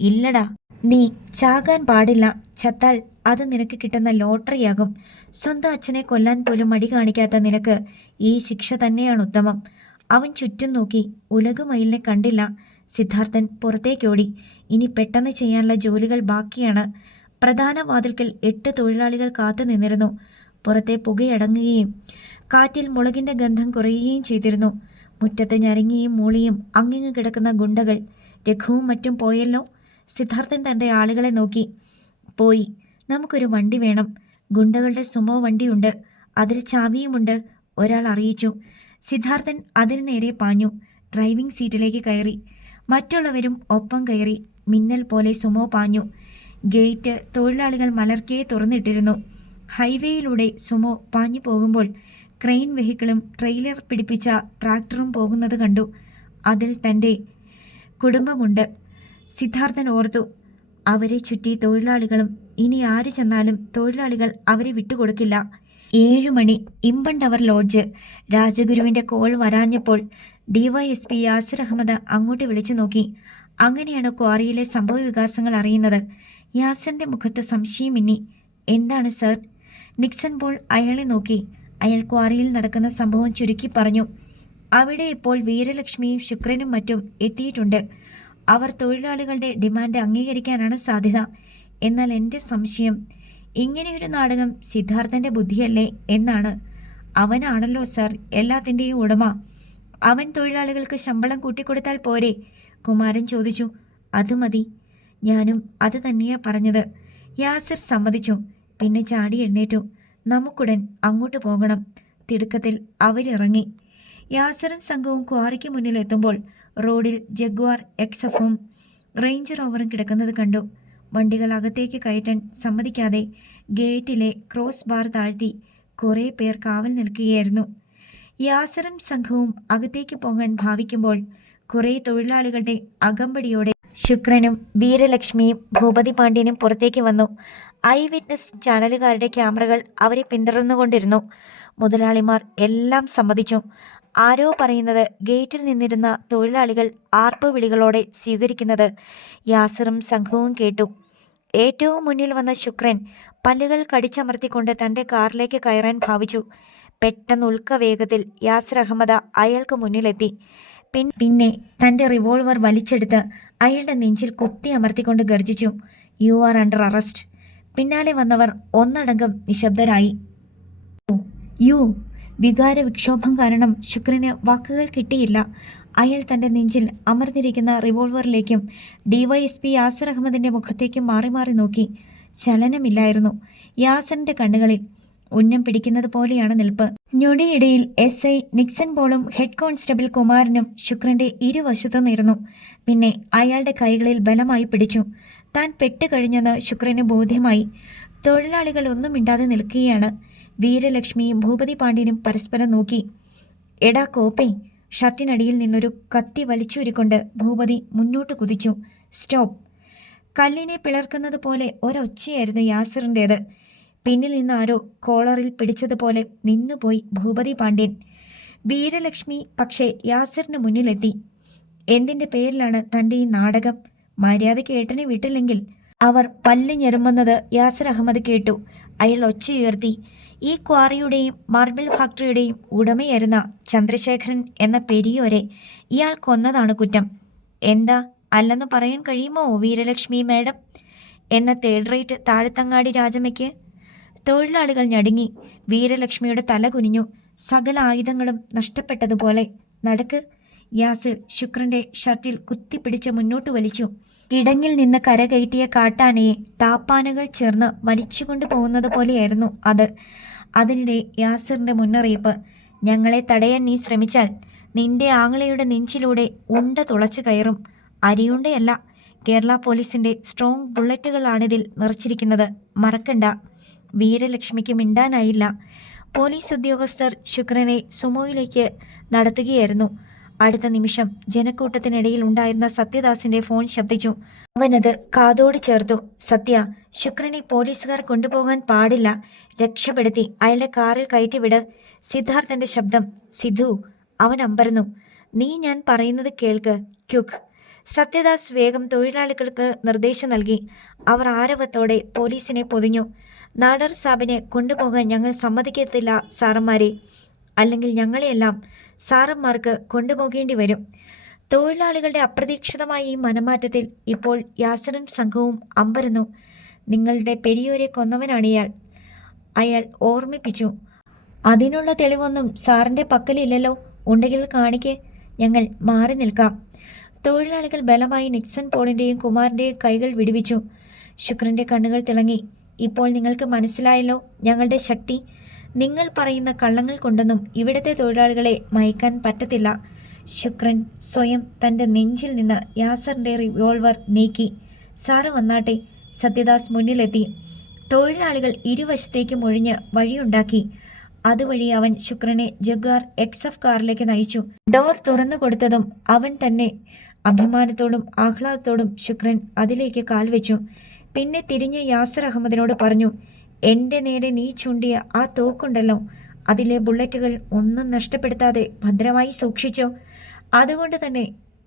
ഇല്ലടാ. നീ ചാകാൻ പാടില്ല. ചത്താൽ അത് നിനക്ക് കിട്ടുന്ന ലോട്ടറിയാകും. സ്വന്തം അച്ഛനെ കൊല്ലാൻ പോലും മടി കാണിക്കാത്ത നിനക്ക് ഈ ശിക്ഷ തന്നെയാണ് ഉത്തമം. അവൻ ചുറ്റും നോക്കി. ഉലകുമയിലിനെ കണ്ടില്ല. സിദ്ധാർത്ഥൻ പുറത്തേക്കോടി. ഇനി പെട്ടെന്ന് ചെയ്യാനുള്ള ജോലികൾ ബാക്കിയാണ്. പ്രധാന വാതിൽക്കൽ 8 തൊഴിലാളികൾ കാത്തു നിന്നിരുന്നു. പുറത്തെ പുകയടങ്ങുകയും കാറ്റിൽ മുളകിൻ്റെ ഗന്ധം കുറയുകയും ചെയ്തിരുന്നു. മുറ്റത്ത് ഞരങ്ങിയും മൂളിയും അങ്ങിങ്ങ് കിടക്കുന്ന ഗുണ്ടകൾ. രഘുവും മറ്റും പോയല്ലോ. സിദ്ധാർത്ഥൻ തൻ്റെ ആളുകളെ നോക്കി. പോയി. നമുക്കൊരു വണ്ടി വേണം. ഗുണ്ടകളുടെ സുമോ വണ്ടിയുണ്ട്, അതിൽ ചാവിയുമുണ്ട്, ഒരാൾ അറിയിച്ചു. സിദ്ധാർത്ഥൻ അതിന് നേരെ പാഞ്ഞു. ഡ്രൈവിംഗ് സീറ്റിലേക്ക് കയറി. മറ്റുള്ളവരും ഒപ്പം കയറി. മിന്നൽ പോലെ സുമോ പാഞ്ഞു. ഗേറ്റ് തൊഴിലാളികൾ മലർക്കെ തുറന്നിട്ടിരുന്നു. ഹൈവേയിലൂടെ സുമോ പാഞ്ഞു പോകുമ്പോൾ ക്രെയിൻ വെഹിക്കിളും ട്രെയിലർ പിടിപ്പിച്ച ട്രാക്ടറും പോകുന്നത് കണ്ടു. അതിൽ തൻ്റെ കുടുംബമുണ്ട്. സിദ്ധാർത്ഥൻ ഓർത്തു. അവരെ ചുറ്റി തൊഴിലാളികളും. ഇനി ആര് ചെന്നാലും തൊഴിലാളികൾ അവരെ വിട്ടുകൊടുക്കില്ല. 7 മണി. Imban tower lodge. രാജഗുരുവിൻ്റെ കോൾ വരാഞ്ഞപ്പോൾ DYSP യാസിർ അഹമ്മദ് അങ്ങോട്ട് വിളിച്ചു നോക്കി. അങ്ങനെയാണ് ക്വാറിയിലെ സംഭവ വികാസങ്ങൾ അറിയുന്നത്. യാസിറിൻ്റെ മുഖത്ത് സംശയം മിന്നി. എന്താണ് സർ? നിക്സൺ പോൾ അയാളെ നോക്കി. അയാൾ ക്വാറിയിൽ നടക്കുന്ന സംഭവം ചുരുക്കി പറഞ്ഞു. അവിടെ ഇപ്പോൾ വീരലക്ഷ്മിയും ശുക്രനും മറ്റും എത്തിയിട്ടുണ്ട്. അവർ തൊഴിലാളികളുടെ ഡിമാൻഡ് അംഗീകരിക്കാനാണ് സാധ്യത. എന്നാൽ എൻ്റെ സംശയം, ഇങ്ങനെയൊരു നാടകം സിദ്ധാർത്ഥൻ്റെ ബുദ്ധിയല്ലേ എന്നാണ്. അവനാണല്ലോ സർ എല്ലാത്തിൻ്റെയും ഉടമ. അവൻ തൊഴിലാളികൾക്ക് ശമ്പളം കൂട്ടിക്കൊടുത്താൽ പോരെ? കുമാരൻ ചോദിച്ചു. അത് മതി. ഞാനും അത് തന്നെയാ പറഞ്ഞത്. യാസിർ സമ്മതിച്ചു. പിന്നെ ചാടി എഴുന്നേറ്റു. നമുക്കുടൻ അങ്ങോട്ട് പോകണം. തിടുക്കത്തിൽ അവരിറങ്ങി. യാസിറും സംഘവും ക്വാറിക്ക് മുന്നിലെത്തുമ്പോൾ റോഡിൽ ജഗ്വാർ XF-ഉം റേഞ്ച് റോവറും കിടക്കുന്നത് കണ്ടു. വണ്ടികൾ അകത്തേക്ക് കയറ്റാൻ സമ്മതിക്കാതെ ഗേറ്റിലെ ക്രോസ് ബാർ താഴ്ത്തി കുറേ പേർ കാവൽ നിൽക്കുകയായിരുന്നു. യാസിറും സംഘവും അകത്തേക്ക് പോകാൻ ഭാവിക്കുമ്പോൾ കുറേ തൊഴിലാളികളുടെ അകമ്പടിയോടെ ശുക്രനും വീരലക്ഷ്മിയും ഭൂപതി പാണ്ഡ്യനും പുറത്തേക്ക് വന്നു. ഐ വിറ്റ്നസ് ചാനലുകാരുടെ ക്യാമറകൾ അവരെ പിന്തുടർന്നുകൊണ്ടിരുന്നു. മുതലാളിമാർ എല്ലാം സമ്മതിച്ചു. ആരോ പറയുന്നത് ഗേറ്റിൽ നിന്നിരുന്ന തൊഴിലാളികൾ ആർപ്പ് വിളികളോടെ സ്വീകരിക്കുന്നത് യാസിറും സംഘവും കേട്ടു. ഏറ്റവും മുന്നിൽ വന്ന ശുക്രൻ പല്ലുകൾ കടിച്ചമർത്തിക്കൊണ്ട് തൻ്റെ കാറിലേക്ക് കയറാൻ ഭാവിച്ചു. പെട്ടെന്ന് ഉൽക്കവേഗത്തിൽ യാസിർ അഹമ്മദ് അയാൾക്ക് മുന്നിലെത്തി. പിന്നെ തൻ്റെ റിവോൾവർ വലിച്ചെടുത്ത് അയാളുടെ നെഞ്ചിൽ കുത്തി അമർത്തിക്കൊണ്ട് ഗർജിച്ചു. You are under arrest. പിന്നാലെ വന്നവർ ഒന്നടങ്കം നിശബ്ദരായി. യു. വികാര വിക്ഷോഭം കാരണം ശുക്രന് വാക്കുകൾ കിട്ടിയില്ല. അയാൾ തൻ്റെ നെഞ്ചിൽ അമർന്നിരിക്കുന്ന റിവോൾവറിലേക്കും DYSP യാസിർ അഹമ്മദിൻ്റെ മുഖത്തേക്കും മാറി മാറി നോക്കി. ചലനമില്ലായിരുന്നു. യാസിറിൻ്റെ കണ്ണുകളിൽ. ഉന്നം പിടിക്കുന്നത് പോലെയാണ് നിൽപ്പ്. ഞൊടിയിടയിൽ SI നിക്സൺ പോളും ഹെഡ് കോൺസ്റ്റബിൾ കുമാരനും ശുക്രൻ്റെ ഇരുവശത്തും നിന്നു. പിന്നെ അയാളുടെ കൈകളിൽ ബലമായി പിടിച്ചു. താൻ പെട്ടുകഴിഞ്ഞെന്ന് ശുക്രന് ബോധ്യമായി. തൊഴിലാളികൾ ഒന്നും മിണ്ടാതെ നിൽക്കുകയാണ്. വീരലക്ഷ്മിയും ഭൂപതി പാണ്ഡ്യനും പരസ്പരം നോക്കി. എടാ കോപ്പേ! ഷർട്ടിനടിയിൽ നിന്നൊരു കത്തി വലിച്ചൂരിക്കൊണ്ട് ഭൂപതി മുന്നോട്ട് കുതിച്ചു. സ്റ്റോപ്പ്! കല്ലിനെ പിളർക്കുന്നത് പോലെ ഒരൊച്ചയായിരുന്നു യാസിറിൻ്റേത്. പിന്നിൽ നിന്ന് ആരോ കോളറിൽ പിടിച്ചതുപോലെ നിന്നുപോയി ഭൂപതി പാണ്ഡ്യൻ. വീരലക്ഷ്മി പക്ഷേ യാസിറിന് മുന്നിലെത്തി. എന്തിൻ്റെ പേരിലാണ് തൻ്റെ ഈ നാടകം? മര്യാദയ്ക്ക് ഏട്ടനെ വിട്ടില്ലെങ്കിൽ അവർ പല്ല് ഞെരുമ്പുന്നത് യാസിർ അഹമ്മദ് കേട്ടു. അയാൾ ഒച്ചയുയർത്തി. ഈ ക്വാറിയുടെയും മാർബിൾ ഫാക്ടറിയുടെയും ഉടമയായിരുന്ന ചന്ദ്രശേഖരൻ എന്ന പെരിയോരെ ഇയാൾ കൊന്നതാണ് കുറ്റം. എന്താ അല്ലെന്ന് പറയാൻ കഴിയുമോ വീരലക്ഷ്മി മാഡം? എന്ന തേർഡ് റേറ്റ് താഴത്തങ്ങാടി രാജമ്മയ്ക്ക്. തൊഴിലാളികൾ ഞടുങ്ങി. വീരലക്ഷ്മിയുടെ തല കുനിഞ്ഞു. സകല ആയുധങ്ങളും നഷ്ടപ്പെട്ടതുപോലെ. നടക്ക്! യാസിർ ശുക്രൻ്റെ ഷർട്ടിൽ കുത്തിപ്പിടിച്ച് മുന്നോട്ട് വലിച്ചു. കിടങ്ങിൽ നിന്ന് കരകയറ്റിയ കാട്ടാനയെ താപ്പാനകൾ ചേർന്ന് വലിച്ചുകൊണ്ടു പോകുന്നത് പോലെയായിരുന്നു അത്. അതിനിടെ യാസിറിൻ്റെ മുന്നറിയിപ്പ്. ഞങ്ങളെ തടയാൻ നീ ശ്രമിച്ചാൽ നിന്റെ ആങ്ങളയുടെ നെഞ്ചിലൂടെ ഉണ്ട തുളച്ചു കയറും. അരിയുണ്ടയല്ല, കേരള പോലീസിൻ്റെ സ്ട്രോങ് ബുള്ളറ്റുകളാണിതിൽ നിറച്ചിരിക്കുന്നത്. മറക്കണ്ട. വീരലക്ഷ്മിക്ക് മിണ്ടാനായില്ല. പോലീസ് ഉദ്യോഗസ്ഥർ ശുക്രനെ സുമോയിലേക്ക് നടത്തുകയായിരുന്നു. അടുത്ത നിമിഷം ജനക്കൂട്ടത്തിനിടയിൽ ഉണ്ടായിരുന്ന സത്യദാസിൻ്റെ ഫോൺ ശബ്ദിച്ചു. അവനത് കാതോട് ചേർത്തു. സത്യ, ശുക്രനെ പോലീസുകാർ കൊണ്ടുപോകാൻ പാടില്ല. രക്ഷപ്പെടുത്തി അയാളുടെ കാറിൽ കയറ്റിവിട്. സിദ്ധാർത്ഥൻ്റെ ശബ്ദം. സിദ്ധു! അവൻ അമ്പരന്നു. നീ ഞാൻ പറയുന്നത് കേൾക്ക്. ക്യുക്ക്! സത്യദാസ് വേഗം തൊഴിലാളികൾക്ക് നിർദ്ദേശം നൽകി. അവർ ആരവത്തോടെ പോലീസിനെ പൊതിഞ്ഞു. നാടർ സാബിനെ കൊണ്ടുപോകാൻ ഞങ്ങൾ സമ്മതിക്കത്തില്ല സാറന്മാരെ. അല്ലെങ്കിൽ ഞങ്ങളെയെല്ലാം സാറന്മാർക്ക് കൊണ്ടുപോകേണ്ടി വരും. തൊഴിലാളികളുടെ അപ്രതീക്ഷിതമായ ഈ മനമാറ്റത്തിൽ ഇപ്പോൾ യാസിറും സംഘവും അമ്പരന്നു. നിങ്ങളുടെ പെരിയോരെ കൊന്നവനാണ് ഇയാൾ. അയാൾ ഓർമ്മിപ്പിച്ചു. അതിനുള്ള തെളിവൊന്നും സാറിൻ്റെ പക്കലില്ലല്ലോ. ഉണ്ടെങ്കിൽ കാണിക്ക്, ഞങ്ങൾ മാറി നിൽക്കാം. തൊഴിലാളികൾ ബലമായി നിക്സൺ പോളിൻ്റെയും കുമാറിൻ്റെയും കൈകൾ വിടുവിച്ചു. ശുക്രൻ്റെ കണ്ണുകൾ തിളങ്ങി. ഇപ്പോൾ നിങ്ങൾക്ക് മനസ്സിലായല്ലോ ഞങ്ങളുടെ ശക്തി. നിങ്ങൾ പറയുന്ന കള്ളങ്ങൾ കൊണ്ടൊന്നും ഇവിടുത്തെ തൊഴിലാളികളെ മയക്കാൻ പറ്റത്തില്ല. ശുക്രൻ സ്വയം തൻ്റെ നെഞ്ചിൽ നിന്ന് യാസറിൻ്റെ റിവോൾവർ നീക്കി. സാറ് വന്നാട്ടെ. സത്യദാസ് മുന്നിലെത്തി. തൊഴിലാളികൾ ഇരുവശത്തേക്കും ഒഴിഞ്ഞ് വഴിയുണ്ടാക്കി. അതുവഴി അവൻ ശുക്രനെ ജഗ്വാർ XF കാറിലേക്ക് നയിച്ചു. ഡോർ തുറന്നു കൊടുത്തതും അവൻ തന്നെ. അഭിമാനത്തോടും ആഹ്ലാദത്തോടും ശുക്രൻ അതിലേക്ക് കാൽവെച്ചു. പിന്നെ തിരിഞ്ഞ് യാസർ അഹമ്മദിനോട് പറഞ്ഞു, എൻ്റെ നേരെ നീ ചൂണ്ടിയ ആ തോക്കുണ്ടല്ലോ, അതിലെ ബുള്ളറ്റുകൾ ഒന്നും നഷ്ടപ്പെടുത്താതെ ഭദ്രമായി സൂക്ഷിച്ചോ. അതുകൊണ്ട് തന്നെ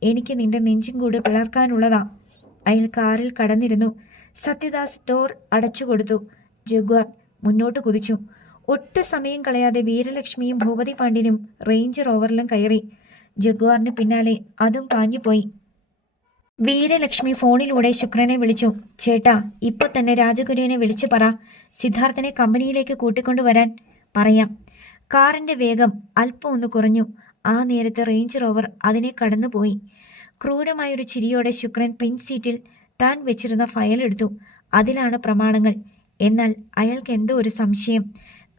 എനിക്ക് നിന്റെ നെഞ്ചും കൂടി പിളർക്കാനുള്ളതാ. അയാൾ കാറിൽ കടന്നിരുന്നു. സത്യദാസ് ഡോർ അടച്ചു കൊടുത്തു. ജഗ്വാർ മുന്നോട്ട് കുതിച്ചു. ഒട്ടും സമയം കളയാതെ വീരലക്ഷ്മിയും ഭൂപതി പാണ്ഡ്യനും റേഞ്ച് റോവറിലും കയറി. ജഗ്വാറിന് പിന്നാലെ അതും പാഞ്ഞുപോയി. വീരലക്ഷ്മി ഫോണിലൂടെ ശുക്രനെ വിളിച്ചു. ചേട്ടാ, ഇപ്പൊ തന്നെ രാജഗുരുവിനെ വിളിച്ചു പറ, സിദ്ധാർത്ഥനെ കമ്പനിയിലേക്ക് കൂട്ടിക്കൊണ്ടുവരാൻ. പറയാം. കാറിൻ്റെ വേഗം അല്പം ഒന്ന് കുറഞ്ഞു. ആ നേരത്തെ റേഞ്ച് റോവർ അതിനെ കടന്നുപോയി. ക്രൂരമായൊരു ചിരിയോടെ ശുക്രൻ പിൻസീറ്റിൽ താൻ വെച്ചിരുന്ന ഫയൽ എടുത്തു. അതിലാണ് പ്രമാണങ്ങൾ. എന്നാൽ അയാൾക്ക് എന്തോ ഒരു സംശയം.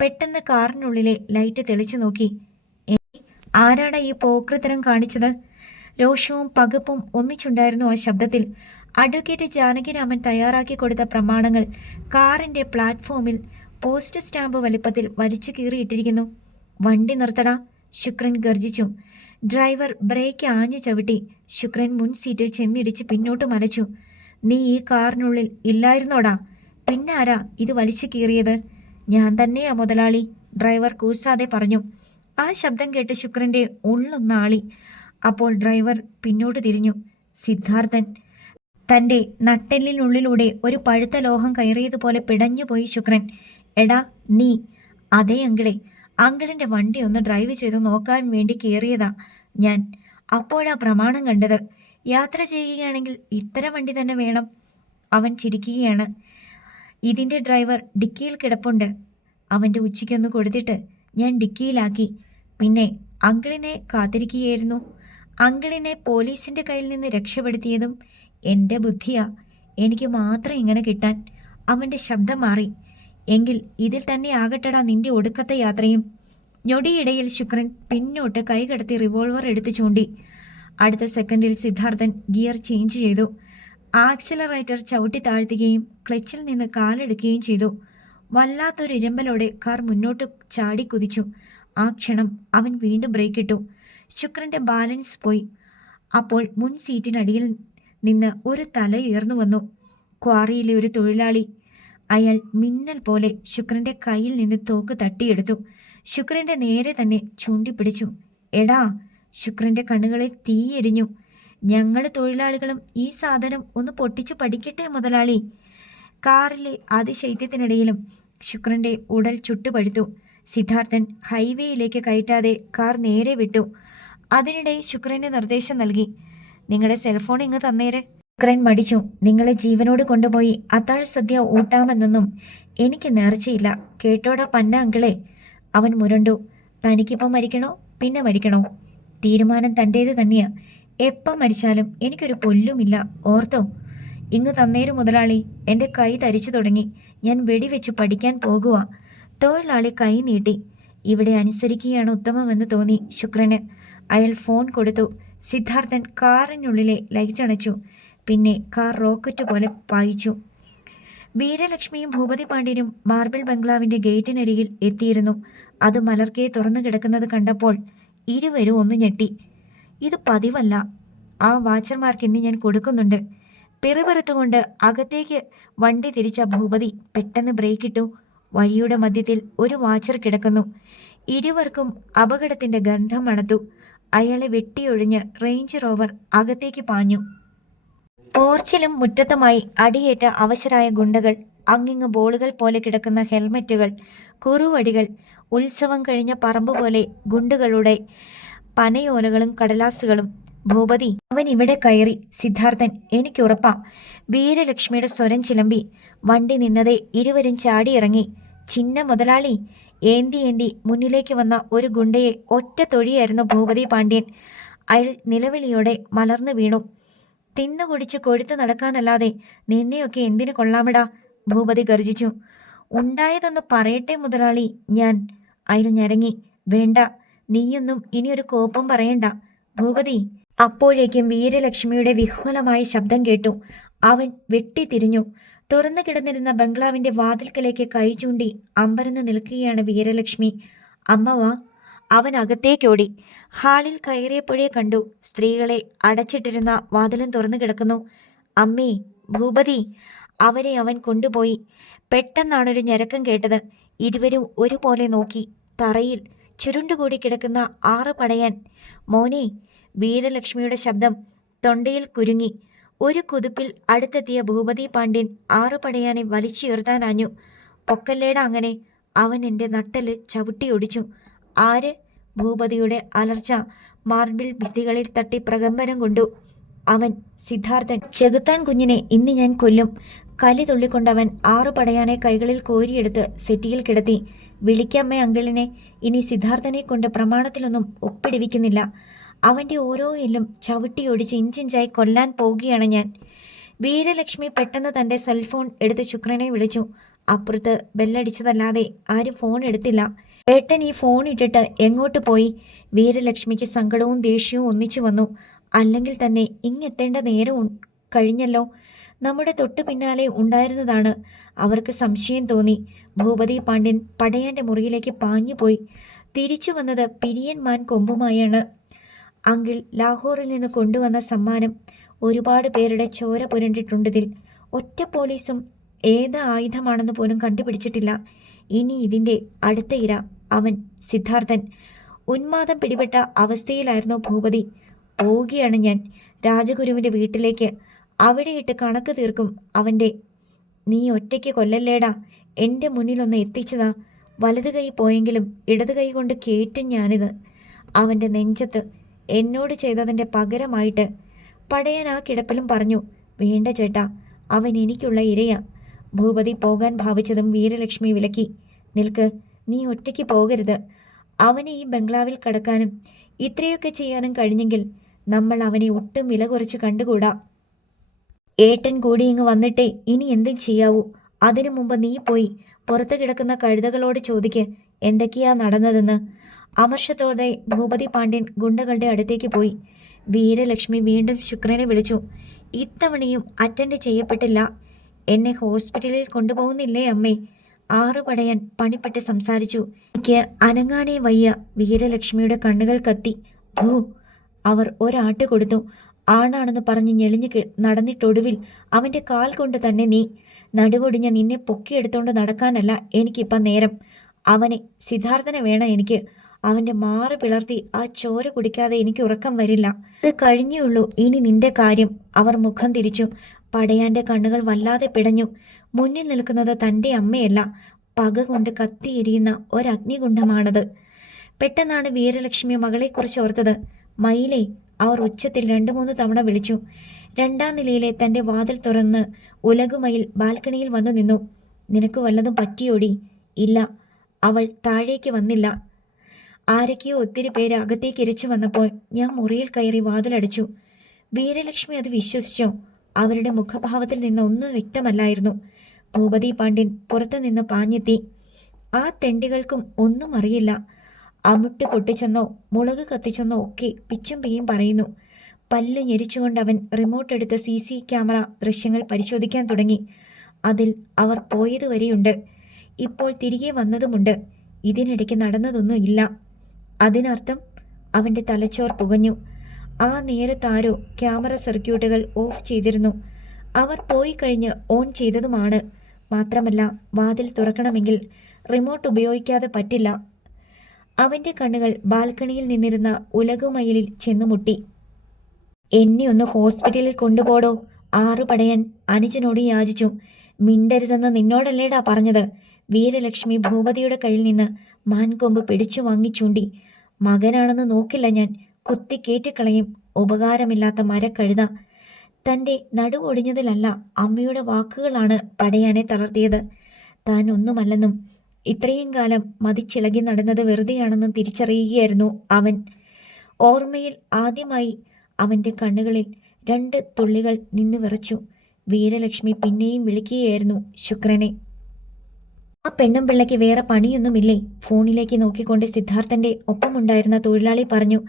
പെട്ടെന്ന് കാറിനുള്ളിലെ ലൈറ്റ് തെളിച്ചു നോക്കി. ആരാടാ ഈ പോക്രിത്തരം കാണിച്ചത്? രോഷവും പകപ്പും ഒന്നിച്ചുണ്ടായിരുന്നു ആ ശബ്ദത്തിൽ. അഡ്വക്കേറ്റ് ജാനകിരാമൻ തയ്യാറാക്കി കൊടുത്ത പ്രമാണങ്ങൾ കാറിൻ്റെ പ്ലാറ്റ്ഫോമിൽ പോസ്റ്റ് സ്റ്റാമ്പ് വലിപ്പത്തിൽ വലിച്ചു കീറിയിട്ടിരിക്കുന്നു. വണ്ടി നിർത്തടാ, ശുക്രൻ ഗർജിച്ചു. ഡ്രൈവർ ബ്രേക്ക് ആഞ്ഞു ചവിട്ടി. ശുക്രൻ മുൻ സീറ്റിൽ ചെന്നിടിച്ച് പിന്നോട്ട് മലച്ചു. നീ ഈ കാറിനുള്ളിൽ ഇല്ലായിരുന്നോടാ? പിന്നാരാ ഇത് വലിച്ചു കീറിയത്? ഞാൻ തന്നെയാ മുതലാളി, ഡ്രൈവർ കൂസാതെ പറഞ്ഞു. ആ ശബ്ദം കേട്ട് ശുക്രൻ്റെ ഉള്ളൊന്നാളി. അപ്പോൾ ഡ്രൈവർ പിന്നോട്ട് തിരിഞ്ഞു. സിദ്ധാർത്ഥൻ. തൻ്റെ നട്ടെല്ലിനുള്ളിലൂടെ ഒരു പഴുത്ത ലോഹം കയറിയതുപോലെ പിടഞ്ഞുപോയി ശുക്രൻ. എടാ നീ? അതേ അങ്കിളെ, അങ്കിളിൻ്റെ വണ്ടി ഒന്ന് ഡ്രൈവ് ചെയ്ത് നോക്കാൻ വേണ്ടി കയറിയതാ ഞാൻ. അപ്പോഴാ പ്രമാണം കണ്ടത്. യാത്ര ചെയ്യുകയാണെങ്കിൽ ഇത്തരം വണ്ടി തന്നെ വേണം. അവൻ ചിരിക്കുകയാണ്. ഇതിൻ്റെ ഡ്രൈവർ ഡിക്കിയിൽ കിടപ്പുണ്ട്. അവൻ്റെ ഉച്ചയ്ക്കൊന്ന് കൊടുത്തിട്ട് ഞാൻ ഡിക്കിയിലാക്കി. പിന്നെ അങ്കിളിനെ കാത്തിരിക്കുകയായിരുന്നു. അങ്കിളിനെ പോലീസിൻ്റെ കയ്യിൽ നിന്ന് രക്ഷപ്പെടുത്തിയതും എൻ്റെ ബുദ്ധിയാ. എനിക്ക് മാത്രം ഇങ്ങനെ കിട്ടാൻ. അവൻ്റെ ശബ്ദം മാറി. എങ്കിൽ ഇതിൽ തന്നെ ആകട്ടടാ നിന്റെ ഒടുക്കത്തെ യാത്രയും. ഞൊടിയിടയിൽ ശുക്രൻ പിന്നോട്ട് കൈകടത്തി റിവോൾവർ എടുത്ത് ചൂണ്ടി. അടുത്ത സെക്കൻഡിൽ സിദ്ധാർത്ഥൻ ഗിയർ ചേഞ്ച് ചെയ്തു. ആക്സിലറേറ്റർ ചവിട്ടി താഴ്ത്തുകയും ക്ലച്ചിൽ നിന്ന് കാലെടുക്കുകയും ചെയ്തു. വല്ലാത്തൊരു ഇരമ്പലോടെ കാർ മുന്നോട്ട് ചാടി കുതിച്ചു. ആ ക്ഷണം അവൻ വീണ്ടും ബ്രേക്കിട്ടു. ശുക്രൻ്റെ ബാലൻസ് പോയി. അപ്പോൾ മുൻ സീറ്റിനടിയിൽ നിന്ന് ഒരു തല ഉയർന്നു വന്നു. ക്വാറിയിലെ ഒരു തൊഴിലാളി. അയാൾ മിന്നൽ പോലെ ശുക്രൻ്റെ കയ്യിൽ നിന്ന് തോക്ക് തട്ടിയെടുത്തു. ശുക്രൻ്റെ നേരെ തന്നെ ചൂണ്ടിപ്പിടിച്ചു. എടാ! ശുക്രൻ്റെ കണ്ണുകളിൽ തീയെരിഞ്ഞു. ഞങ്ങൾ തൊഴിലാളികളും ഈ സാധനം ഒന്ന് പൊട്ടിച്ചു പഠിക്കട്ടെ മുതലാളി. കാറിലെ അതിശൈത്യത്തിനിടയിലും ശുക്രൻ്റെ ഉടൽ ചുട്ടുപഴുത്തു. സിദ്ധാർത്ഥൻ ഹൈവേയിലേക്ക് കയറ്റാതെ കാർ നേരെ വിട്ടു. അതിനിടെ ശുക്രന് നിർദ്ദേശം നൽകി. നിങ്ങളുടെ സെൽഫോൺ ഇങ്ങ് തന്നേരെ. ശുക്രൻ മടിച്ചു. നിങ്ങളെ ജീവനോട് കൊണ്ടുപോയി അത്താഴ സദ്യ ഊട്ടാമെന്നൊന്നും എനിക്ക് നേർച്ചയില്ല. കേട്ടോടാ പന്ന അങ്കിളെ. അവൻ മുരണ്ടു. തനിക്കിപ്പം മരിക്കണോ പിന്നെ മരിക്കണോ? തീരുമാനം തൻ്റേത് തന്നെയാ. എപ്പം മരിച്ചാലും എനിക്കൊരു പൊല്ലുമില്ല, ഓർത്തോ. ഇങ്ങ് തന്നേരു മുതലാളി. എൻ്റെ കൈ തരിച്ചു തുടങ്ങി. ഞാൻ വെടിവെച്ച് പഠിക്കാൻ പോകുക. തൊഴിലാളി കൈ നീട്ടി. ഇവിടെ അനുസരിക്കുകയാണ് ഉത്തമമെന്ന് തോന്നി ശുക്രന്. അയാൾ ഫോൺ കൊടുത്തു. സിദ്ധാർത്ഥൻ കാറിനുള്ളിലെ ലൈറ്റ് അണച്ചു. പിന്നെ കാർ റോക്കറ്റ് പോലെ പായിച്ചു. വീരലക്ഷ്മിയും ഭൂപതി പാണ്ഡ്യനും മാർബിൾ ബംഗ്ലാവിൻ്റെ ഗേറ്റിനരികിൽ എത്തിയിരുന്നു. അത് മലർക്കെ തുറന്നു കിടക്കുന്നത് കണ്ടപ്പോൾ ഇരുവരും ഒന്ന് ഞെട്ടി. ഇത് പതിവല്ല. ആ വാച്ചർമാർക്ക് ഇന്ന് ഞാൻ കൊടുക്കുന്നുണ്ട്. പിറുപിറുത്തുകൊണ്ട് അകത്തേക്ക് വണ്ടി തിരിച്ച ഭൂപതി പെട്ടെന്ന് ബ്രേക്കിട്ടു. വഴിയുടെ മധ്യത്തിൽ ഒരു വാച്ചർ കിടക്കുന്നു. ഇരുവർക്കും അപകടത്തിൻ്റെ ഗന്ധം മണത്തു. അയാളെ വെട്ടിയൊഴിഞ്ഞ് റേഞ്ച് റോവർ അകത്തേക്ക് പാഞ്ഞു. പോർച്ചിലും മുറ്റത്തുമായി അടിയേറ്റ അവശരായ ഗുണ്ടകൾ. അങ്ങിങ്ങ് ബോളുകൾ പോലെ കിടക്കുന്ന ഹെൽമറ്റുകൾ, കുറുവടികൾ. ഉത്സവം കഴിഞ്ഞ പറമ്പ് പോലെ ഗുണ്ടുകളുടെ പനയോലകളും കടലാസുകളും. ഭൂപതി, അവൻ ഇവിടെ കയറി. സിദ്ധാർത്ഥൻ, എനിക്കുറപ്പാ. വീരലക്ഷ്മിയുടെ സ്വരം ചിലമ്പി. വണ്ടി നിന്നതേ ഇരുവരും ചാടിയിറങ്ങി. ചിന്ന മുതലാളി. ഏന്തി ഏന്തി മുന്നിലേക്ക് വന്ന ഒരു ഗുണ്ടയെ ഒറ്റ തൊഴിയായിരുന്നു ഭൂപതി പാണ്ഡ്യൻ. അയാൾ നിലവിളിയോടെ മലർന്നു വീണു. തിന്നുകുടിച്ച് കൊഴുത്ത് നടക്കാനല്ലാതെ നിന്നെയൊക്കെ എന്തിനു കൊള്ളാമിടാ, ഭൂപതി ഗർജിച്ചു. ഉണ്ടായതൊന്ന് പറയട്ടെ മുതലാളി, ഞാൻ. അയാൾ ഞരങ്ങി. വേണ്ട, നീയൊന്നും ഇനിയൊരു കോപ്പം പറയണ്ട, ഭൂപതി. അപ്പോഴേക്കും വീരലക്ഷ്മിയുടെ വിഹ്വലമായ ശബ്ദം കേട്ടു. അവൻ വെട്ടിത്തിരിഞ്ഞു. തുറന്നു കിടന്നിരുന്ന ബംഗ്ലാവിന്റെ വാതിൽക്കലേക്ക് കൈ ചൂണ്ടി അമ്പരന്ന് നിൽക്കുകയാണ് വീരലക്ഷ്മി. അമ്മ വാ. അവൻ അകത്തേക്കോടി. ഹാളിൽ കയറിയപ്പോഴേ കണ്ടു സ്ത്രീകളെ അടച്ചിട്ടിരുന്ന വാതിലും തുറന്നു കിടക്കുന്നു. അമ്മേ, ഭൂപതി. അവരെ അവൻ കൊണ്ടുപോയി. പെട്ടെന്നാണൊരു ഞരക്കം കേട്ടത്. ഇരുവരും ഒരുപോലെ നോക്കി. തറയിൽ ചുരുണ്ടുകൂടി കിടക്കുന്ന 6 പടയാൻ. മോനെ. വീരലക്ഷ്മിയുടെ ശബ്ദം തൊണ്ടയിൽ കുരുങ്ങി. ഒരു കുതിപ്പിൽ അടുത്തെത്തിയ ഭൂപതി പാണ്ഡ്യൻ 6 പടയാനെ വലിച്ചുയർത്താനാഞ്ഞു. പൊക്കല്ലേട അങ്ങനെ. അവൻ എൻ്റെ നട്ടല് ചവിട്ടിയൊടിച്ചു. ആര്? ഭൂപതിയുടെ അലർച്ച മാർബിൾ ഭിത്തികളിൽ തട്ടി പ്രകമ്പനം കൊണ്ടു. അവൻ, സിദ്ധാർത്ഥൻ. ചെകുത്താൻ കുഞ്ഞിനെ ഇന്ന് ഞാൻ കൊല്ലും. കലി തുള്ളിക്കൊണ്ടവൻ 6 പടയാനെ കൈകളിൽ കോരിയെടുത്ത് സെറ്റിയിൽ കിടത്തി. വിളിക്കമ്മേ അങ്കിളിനെ. ഇനി സിദ്ധാർത്ഥനെ കൊണ്ട് പ്രമാണത്തിലൊന്നും ഒപ്പിടിവിക്കുന്നില്ല. അവൻ്റെ ഓരോ എല്ലും ചവിട്ടിയൊടിച്ച് ഇഞ്ചിഞ്ചായി കൊല്ലാൻ പോവുകയാണ് ഞാൻ. വീരലക്ഷ്മി പെട്ടെന്ന് തൻ്റെ സെൽഫോൺ എടുത്ത് ശുക്രനെ വിളിച്ചു. അപ്പുറത്ത് ബെല്ലടിച്ചതല്ലാതെ ആരും ഫോൺ എടുത്തില്ല. ഏട്ടൻ ഈ ഫോൺ ഇട്ടിട്ട് എങ്ങോട്ട് പോയി? വീരലക്ഷ്മിക്ക് സങ്കടവും ദേഷ്യവും ഒന്നിച്ചു വന്നു. അല്ലെങ്കിൽ തന്നെ ഇങ്ങെത്തേണ്ട നേരം കഴിഞ്ഞല്ലോ. നമ്മുടെ തൊട്ടു പിന്നാലെ ഉണ്ടായിരുന്നതാണ്. അവർക്ക് സംശയം തോന്നി. ഭൂപതി പാണ്ഡ്യൻ പടയാൻ്റെ മുറിയിലേക്ക് പാഞ്ഞുപോയി. തിരിച്ചു വന്നത് പിരിയൻ മാൻ കൊമ്പുമായാണ്. അങ്കിൾ ലാഹോറിൽ നിന്ന് കൊണ്ടുവന്ന സമ്മാനം. ഒരുപാട് പേരുടെ ചോര പുരണ്ടിട്ടുണ്ടതിൽ. ഒറ്റ പോലീസും ഏത് ആയുധമാണെന്ന് പോലും കണ്ടുപിടിച്ചിട്ടില്ല. ഇനി ഇതിൻ്റെ അടുത്ത ഇര അവൻ, സിദ്ധാർത്ഥൻ. ഉന്മാദം പിടിപെട്ട അവസ്ഥയിലായിരുന്നു ഭൂപതി. പോവുകയാണ് ഞാൻ രാജഗുരുവിൻ്റെ വീട്ടിലേക്ക്. അവിടെയിട്ട് കണക്ക് തീർക്കും അവൻ്റെ. നീ ഒറ്റയ്ക്ക് കൊല്ലല്ലേടാ. എൻ്റെ മുന്നിലൊന്ന് എത്തിച്ചതാ. വലത് കൈ പോയെങ്കിലും ഇടത് കൈ കൊണ്ട് കേറ്റും ഞാനിത്. അവൻ്റെ നെഞ്ചത്ത് എന്നോട് ചെയ്തതിൻ്റെ പകരമായിട്ട്. പടയാൻ ആ കിടപ്പിലും പറഞ്ഞു. വേണ്ട ചേട്ടാ, അവൻ എനിക്കുള്ള ഇരയാ. ഭൂപതി പോകാൻ ഭാവിച്ചതും വീരലക്ഷ്മി വിലക്കി. നിൽക്ക്, നീ ഒറ്റയ്ക്ക് പോകരുത്. അവനെ ഈ ബംഗ്ലാവിൽ കടക്കാനും ഇത്രയൊക്കെ ചെയ്യാനും കഴിഞ്ഞെങ്കിൽ നമ്മൾ അവനെ ഒട്ടും വില കുറച്ച് കണ്ടുകൂടാ. ഏട്ടൻ കൂടി ഇങ്ങ് വന്നിട്ടേ ഇനി എന്തും ചെയ്യാവൂ. അതിനു മുമ്പ് നീ പോയി പുറത്ത് കിടക്കുന്ന കഴുതകളോട് ചോദിക്ക് എന്തൊക്കെയാ നടന്നതെന്ന്. അമർഷത്തോടെ ഭൂപതി പാണ്ഡ്യൻ ഗുണ്ടകളുടെ അടുത്തേക്ക് പോയി. വീരലക്ഷ്മി വീണ്ടും ശുക്രനെ വിളിച്ചു. ഇത്തവണയും അറ്റൻഡ് ചെയ്യപ്പെട്ടില്ല. എന്നെ ഹോസ്പിറ്റലിൽ കൊണ്ടുപോകുന്നില്ലേ അമ്മേ? 6 പടയാൻ പണിപ്പെട്ട് സംസാരിച്ചു. എനിക്ക് അനങ്ങാനേ വയ്യ. വീരലക്ഷ്മിയുടെ കണ്ണുകൾ കത്തി. ഭൂ. അവർ ഒരാട്ട് കൊടുത്തു. ആണാണെന്ന് പറഞ്ഞ് ഞെളിഞ്ഞ് നടന്നിട്ടൊടുവിൽ അവൻ്റെ കാൽ കൊണ്ട് തന്നെ നീ. നടുവൊടിഞ്ഞ നിന്നെ പൊക്കിയെടുത്തോണ്ട് നടക്കാനല്ല എനിക്കിപ്പം നേരം. അവനെ, സിദ്ധാർത്ഥനെ വേണം എനിക്ക്. അവൻ്റെ മാറ് പിളർത്തി ആ ചോര കുടിക്കാതെ എനിക്ക് ഉറക്കം വരില്ല. അത് കഴിഞ്ഞുള്ളൂ ഇനി നിന്റെ കാര്യം. അവർ മുഖം തിരിച്ചു. പടയാൻ്റെ കണ്ണുകൾ വല്ലാതെ പിടഞ്ഞു. മുന്നിൽ നിൽക്കുന്നത് തൻ്റെ അമ്മയല്ല, പക കൊണ്ട് കത്തിയെരിയുന്ന ഒരഗ്നികുണ്ഡമാണത്. പെട്ടെന്നാണ് വീരലക്ഷ്മി മകളെക്കുറിച്ച് ഓർത്തത്. മയിലേ. അവർ ഉച്ചത്തിൽ 2-3 തവണ വിളിച്ചു. 2ാം നിലയിലെ തൻ്റെ വാതിൽ തുറന്ന് ഉലകുമയിൽ ബാൽക്കണിയിൽ വന്നു നിന്നു. നിനക്ക് വല്ലതും പറ്റിയോടി? ഇല്ല. അവൾ താഴേക്ക് വന്നില്ല. ആരൊക്കെയോ ഒത്തിരി പേര് അകത്തേക്ക് ഇരച്ചു വന്നപ്പോൾ ഞാൻ മുറിയിൽ കയറി വാതിലടച്ചു. വീരലക്ഷ്മി അത് വിശ്വസിച്ചോ? അവരുടെ മുഖഭാവത്തിൽ നിന്ന് ഒന്നും വ്യക്തമല്ലായിരുന്നു. ഭൂപതി പാണ്ഡ്യൻ പുറത്തുനിന്ന് പാഞ്ഞെത്തി. ആ തെണ്ടികൾക്കും ഒന്നും അറിയില്ല. അമുട്ട് പൊട്ടിച്ചെന്നോ മുളക് കത്തിച്ചെന്നോ ഒക്കെ പിച്ചും പെയ്യും പറയുന്നു. പല്ല് ഞെരിച്ചുകൊണ്ട് അവൻ റിമോട്ട് എടുത്ത് CC ക്യാമറ ദൃശ്യങ്ങൾ പരിശോധിക്കാൻ തുടങ്ങി. അതിൽ അവർ പോയതുവരെയുണ്ട്. ഇപ്പോൾ തിരികെ വന്നതുമുണ്ട്. ഇതിനിടയ്ക്ക് നടന്നതൊന്നും ഇല്ല. അതിനർത്ഥം അവൻ്റെ തലച്ചോർ പുകഞ്ഞു. ആ നേരത്താരോ ക്യാമറ സർക്യൂട്ടുകൾ ഓഫ് ചെയ്തിരുന്നു. അവർ പോയി കഴിഞ്ഞ് ഓൺ ചെയ്തതുമാണ്. മാത്രമല്ല, വാതിൽ തുറക്കണമെങ്കിൽ റിമോട്ട് ഉപയോഗിക്കാതെ പറ്റില്ല. അവൻ്റെ കണ്ണുകൾ ബാൽക്കണിയിൽ നിന്നിരുന്ന ഉലകുമയിലിൽ ചെന്നുമുട്ടി. എന്നെ ഒന്ന് ഹോസ്പിറ്റലിൽ കൊണ്ടുപോടോ. 6 പടയാൻ അനുജനോട് യാചിച്ചു. മിണ്ടരുതെന്ന് നിന്നോടല്ലേടാ പറഞ്ഞത്. വീരലക്ഷ്മി ഭൂപതിയുടെ കയ്യിൽ നിന്ന് മാൻകൊമ്പ് പിടിച്ചു വാങ്ങി ചൂണ്ടി. മകനാണെന്ന് നോക്കില്ല ഞാൻ. കുത്തിക്കേറ്റിക്കളയും. ഉപകാരമില്ലാത്ത മരക്കഴുത. തൻ്റെ നടുവൊടിഞ്ഞതിലല്ല, അമ്മയുടെ വാക്കുകളാണ് പടയാനെ തളർത്തിയത്. താൻ ഒന്നുമല്ലെന്നും ഇത്രയും കാലം മതിച്ചിളകി നടന്നത് വെറുതെയാണെന്ന് തിരിച്ചറിയുകയായിരുന്നു അവൻ. ഓർമ്മയിൽ ആദ്യമായി അവൻ്റെ കണ്ണുകളിൽ 2 തുള്ളികൾ നിന്ന് വിറച്ചു. വീരലക്ഷ്മി പിന്നെയും വിളിക്കുകയായിരുന്നു ശുക്രനെ. ആ പെണ്ണും പിള്ളയ്ക്ക് വേറെ പണിയൊന്നുമില്ലേ? ഫോണിലേക്ക് നോക്കിക്കൊണ്ട് സിദ്ധാർത്ഥൻ്റെ ഒപ്പമുണ്ടായിരുന്ന തൊഴിലാളി പറഞ്ഞു.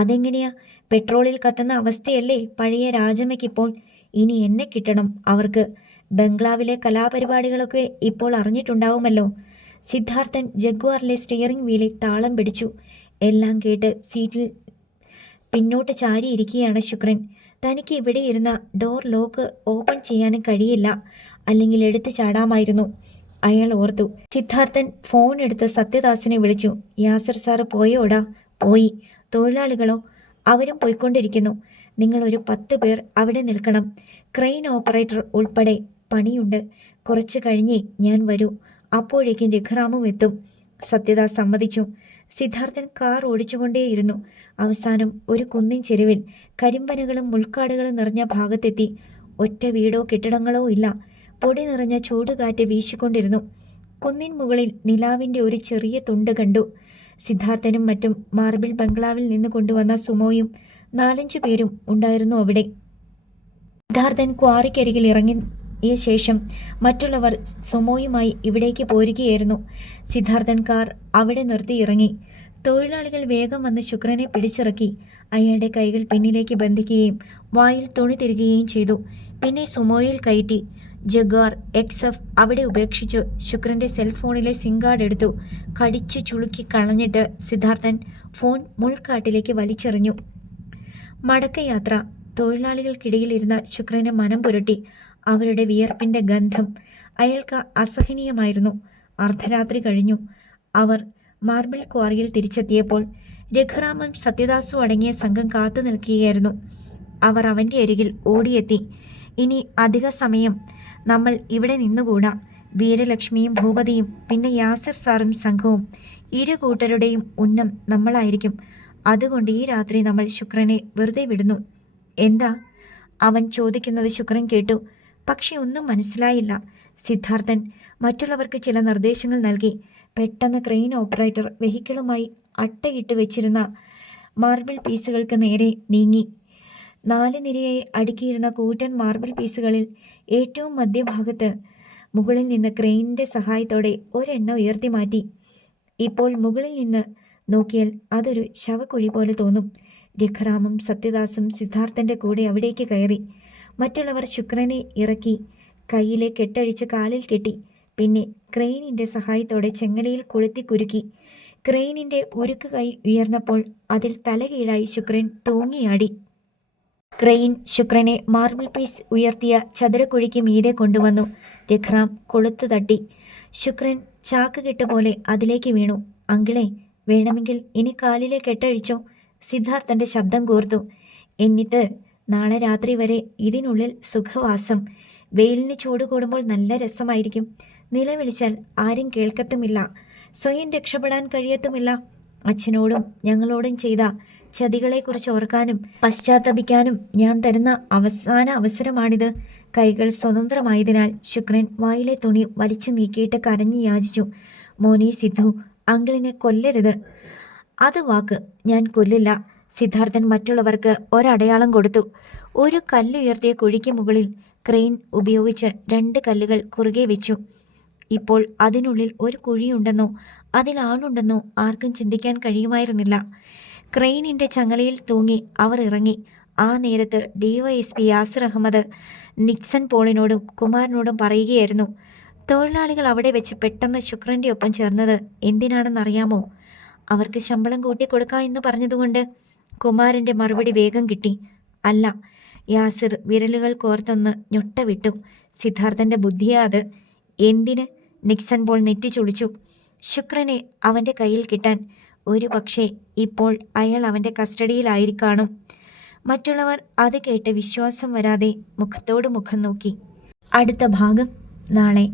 അതെങ്ങനെയാ? പെട്രോളിൽ കത്തുന്ന അവസ്ഥയല്ലേ പഴയ രാജമ്മയ്ക്കിപ്പോൾ. ഇനി എന്നെ കിട്ടണം അവർക്ക്. ബംഗ്ലാവിലെ കലാപരിപാടികളൊക്കെ ഇപ്പോൾ അറിഞ്ഞിട്ടുണ്ടാവുമല്ലോ. സിദ്ധാർത്ഥൻ ജഗ്വാറിലെ സ്റ്റിയറിംഗ് വീലിൽ താളം പിടിച്ചു. എല്ലാം കേട്ട് സീറ്റിൽ പിന്നോട്ട് ചാരിയിരിക്കുകയാണ് ശുക്രൻ. തനിക്ക് ഇവിടെ ഇരുന്ന ഡോർ ലോക്ക് ഓപ്പൺ ചെയ്യാനും കഴിയില്ല, അല്ലെങ്കിൽ എടുത്തു ചാടാമായിരുന്നു. അയാൾ ഓർത്തു. സിദ്ധാർത്ഥൻ ഫോൺ എടുത്ത് സത്യദാസിനെ വിളിച്ചു. യാസിർ സാറ് പോയോടാ? പോയി. തൊഴിലാളികളോ? അവരും പോയിക്കൊണ്ടിരിക്കുന്നു. നിങ്ങൾ ഒരു 10 പേർ അവിടെ നിൽക്കണം. ക്രെയിൻ ഓപ്പറേറ്റർ ഉൾപ്പെടെ. പണിയുണ്ട്. കുറച്ച് കഴിഞ്ഞേ ഞാൻ വരൂ. അപ്പോഴേക്കും രഘുറാമും എത്തും. സത്യദാസ് സമ്മതിച്ചു. സിദ്ധാർത്ഥൻ കാർ ഓടിച്ചുകൊണ്ടേയിരുന്നു. അവസാനം ഒരു കുന്നിൻ ചെരുവിൽ കരിമ്പനകളും മുൾക്കാടുകളും നിറഞ്ഞ ഭാഗത്തെത്തി. ഒറ്റ വീടോ കെട്ടിടങ്ങളോ ഇല്ല. പൊടി നിറഞ്ഞ ചൂടുകാറ്റ് വീശിക്കൊണ്ടിരുന്നു. കുന്നിൻ മുകളിൽ നിലാവിൻ്റെ ഒരു ചെറിയ തുണ്ട് കണ്ടു. സിദ്ധാർത്ഥനും മറ്റും മാർബിൾ ബംഗ്ലാവിൽ നിന്ന് കൊണ്ടുവന്ന സുമോയും 4-5 പേരും ഉണ്ടായിരുന്നു അവിടെ. സിദ്ധാർത്ഥൻ ക്വാറിക്കരികിൽ ഇറങ്ങിയ ശേഷം മറ്റുള്ളവർ സുമോയുമായി ഇവിടേക്ക് പോരുകയായിരുന്നു. സിദ്ധാർത്ഥൻ കാർ അവിടെ നിർത്തി ഇറങ്ങി. തൊഴിലാളികൾ വേഗം വന്ന് ശുക്രനെ പിടിച്ചിറക്കി. അയാളുടെ കൈകൾ പിന്നിലേക്ക് ബന്ധിക്കുകയും വായിൽ തുണി തിരുകുകയും ചെയ്തു. പിന്നെ സുമോയിൽ കയറ്റി. ജഗ്വാർ XF അവിടെ ഉപേക്ഷിച്ചു. ശുക്രൻ്റെ സെൽഫോണിലെ സിം കാർഡ് എടുത്തു. കടിച്ചു ചുളുക്കി കളഞ്ഞിട്ട് സിദ്ധാർത്ഥൻ ഫോൺ മുൾക്കാട്ടിലേക്ക് വലിച്ചെറിഞ്ഞു. മടക്കയാത്ര. തൊഴിലാളികൾക്കിടയിലിരുന്ന ശുക്രന് മനം പുരട്ടി. അവരുടെ വിയർപ്പിൻ്റെ ഗന്ധം അയാൾക്ക് അസഹനീയമായിരുന്നു. അർദ്ധരാത്രി കഴിഞ്ഞു. അവർ മാർബിൾ ക്വാറിയിൽ തിരിച്ചെത്തിയപ്പോൾ രഘുറാമും സത്യദാസും അടങ്ങിയ സംഘം കാത്തു നിൽക്കുകയായിരുന്നു. അവർ അവൻ്റെ അരികിൽ ഓടിയെത്തി. ഇനി അധിക സമയം നമ്മൾ ഇവിടെ നിന്നുകൂടാ. വീരലക്ഷ്മിയും ഭൂപതിയും പിന്നെ യാസിർ സാറും സംഘവും. 2 കൂട്ടരുടെയും ഉന്നം നമ്മളായിരിക്കും. അതുകൊണ്ട് ഈ രാത്രി നമ്മൾ ശുക്രനെ വെറുതെ വിടുന്നു. എന്താ? അവൻ ചോദിക്കുന്നത് ശുക്രൻ കേട്ടു. പക്ഷെ ഒന്നും മനസ്സിലായില്ല. സിദ്ധാർത്ഥൻ മറ്റുള്ളവർക്ക് ചില നിർദ്ദേശങ്ങൾ നൽകി. പെട്ടെന്ന് ക്രെയിൻ ഓപ്പറേറ്റർ വെഹിക്കിളുമായി അട്ടയിട്ട് വെച്ചിരുന്ന മാർബിൾ പീസുകൾക്ക് നേരെ നീങ്ങി. 4 നിരയായി അടുക്കിയിരുന്ന കൂറ്റൻ മാർബിൾ പീസുകളിൽ ഏറ്റവും മധ്യഭാഗത്ത് മുകളിൽ നിന്ന് ക്രെയിനിൻ്റെ സഹായത്തോടെ ഒരെണ്ണം ഉയർത്തി മാറ്റി. ഇപ്പോൾ മുകളിൽ നിന്ന് നോക്കിയാൽ അതൊരു ശവക്കുഴി പോലെ തോന്നും. രഘുറാമും സത്യദാസും സിദ്ധാർത്ഥൻ്റെ കൂടെ അവിടേക്ക് കയറി. മറ്റുള്ളവർ ശുക്രനെ ഇറക്കി കയ്യിലെ കെട്ടഴിച്ച് കാലിൽ കെട്ടി. പിന്നെ ക്രെയിനിൻ്റെ സഹായത്തോടെ ചെങ്ങലയിൽ കൊളുത്തി കുരുക്കി. ക്രെയിനിൻ്റെ ഉരുക്ക് കൈ ഉയർന്നപ്പോൾ അതിൽ തലകീഴായി ശുക്രൻ തൂങ്ങിയാടി. ക്രെയിൻ ശുക്രനെ മാർബിൾ പീസ് ഉയർത്തിയ ചതുരക്കുഴിക്ക് മീതെ കൊണ്ടുവന്നു. രഘുറാം കൊളുത്ത് തട്ടി. ശുക്രൻ ചാക്കുകെട്ട് പോലെ അതിലേക്ക് വീണു. അങ്കിളെ, വേണമെങ്കിൽ ഇനി കാലിലെ കെട്ടഴിച്ചോ? സിദ്ധാർത്ഥൻ്റെ ശബ്ദം കൂർത്തു. എന്നിട്ട് നാളെ രാത്രി വരെ ഇതിനുള്ളിൽ സുഖവാസം. വെയിലിന് ചൂട് കൂടുമ്പോൾ നല്ല രസമായിരിക്കും. നിലവിളിച്ചാൽ ആരും കേൾക്കത്തുമില്ല. സ്വയം രക്ഷപ്പെടാൻ കഴിയത്തുമില്ല. അച്ഛനോടും ഞങ്ങളോടും ചെയ്ത ചതികളെക്കുറിച്ച് ഓർക്കാനും പശ്ചാത്തപിക്കാനും ഞാൻ തരുന്ന അവസാന അവസരമാണിത്. കൈകൾ സ്വതന്ത്രമായതിനാൽ ശുക്രൻ വായിലെ തുണി വലിച്ചു നീക്കിയിട്ട് കരഞ്ഞു യാചിച്ചു. മോനെ സിദ്ധു, അങ്കിളിനെ കൊല്ലരുത്. അത് വാക്ക്. ഞാൻ കൊല്ലില്ല. സിദ്ധാർത്ഥൻ മറ്റുള്ളവർക്ക് ഒരടയാളം കൊടുത്തു. ഒരു കല്ലുയർത്തിയ കുഴിക്ക് മുകളിൽ ക്രെയിൻ ഉപയോഗിച്ച് 2 കല്ലുകൾ കുറുകെ വെച്ചു. ഇപ്പോൾ അതിനുള്ളിൽ ഒരു കുഴിയുണ്ടെന്നോ അതിലാളുണ്ടെന്നോ ആർക്കും ചിന്തിക്കാൻ കഴിയുമായിരുന്നില്ല. ക്രെയിനിൻ്റെ ചങ്ങലയിൽ തൂങ്ങി അവർ ഇറങ്ങി. ആ നേരത്ത് DYSP യാസിർ അഹമ്മദ് നിക്സൺ പോളിനോടും കുമാരനോടും പറയുകയായിരുന്നു. തൊഴിലാളികൾ അവിടെ വെച്ച് പെട്ടെന്ന് ശുക്രൻ്റെ ഒപ്പം ചേർന്നത് എന്തിനാണെന്നറിയാമോ? അവർക്ക് ശമ്പളം കൂട്ടിക്കൊടുക്കാം എന്ന് പറഞ്ഞതുകൊണ്ട്. കുമാരൻ്റെ മറുപടി വേഗം കിട്ടി. അല്ല. യാസിർ വിരലുകൾ കോർത്തൊന്ന് ഞൊട്ട വിട്ടു. സിദ്ധാർത്ഥൻ്റെ ബുദ്ധിയാ അത്. എന്തിന്? Nixon Paul നെറ്റിച്ചുളിച്ചു. ശുക്രനെ അവൻ്റെ കയ്യിൽ കിട്ടാൻ. ഒരു പക്ഷേ ഇപ്പോൾ അയാൾ അവൻ്റെ കസ്റ്റഡിയിലായിരിക്കാണും. മറ്റുള്ളവർ അത് കേട്ട് വിശ്വാസം വരാതെ മുഖത്തോട് മുഖം നോക്കി. അടുത്ത ഭാഗം നാളെ.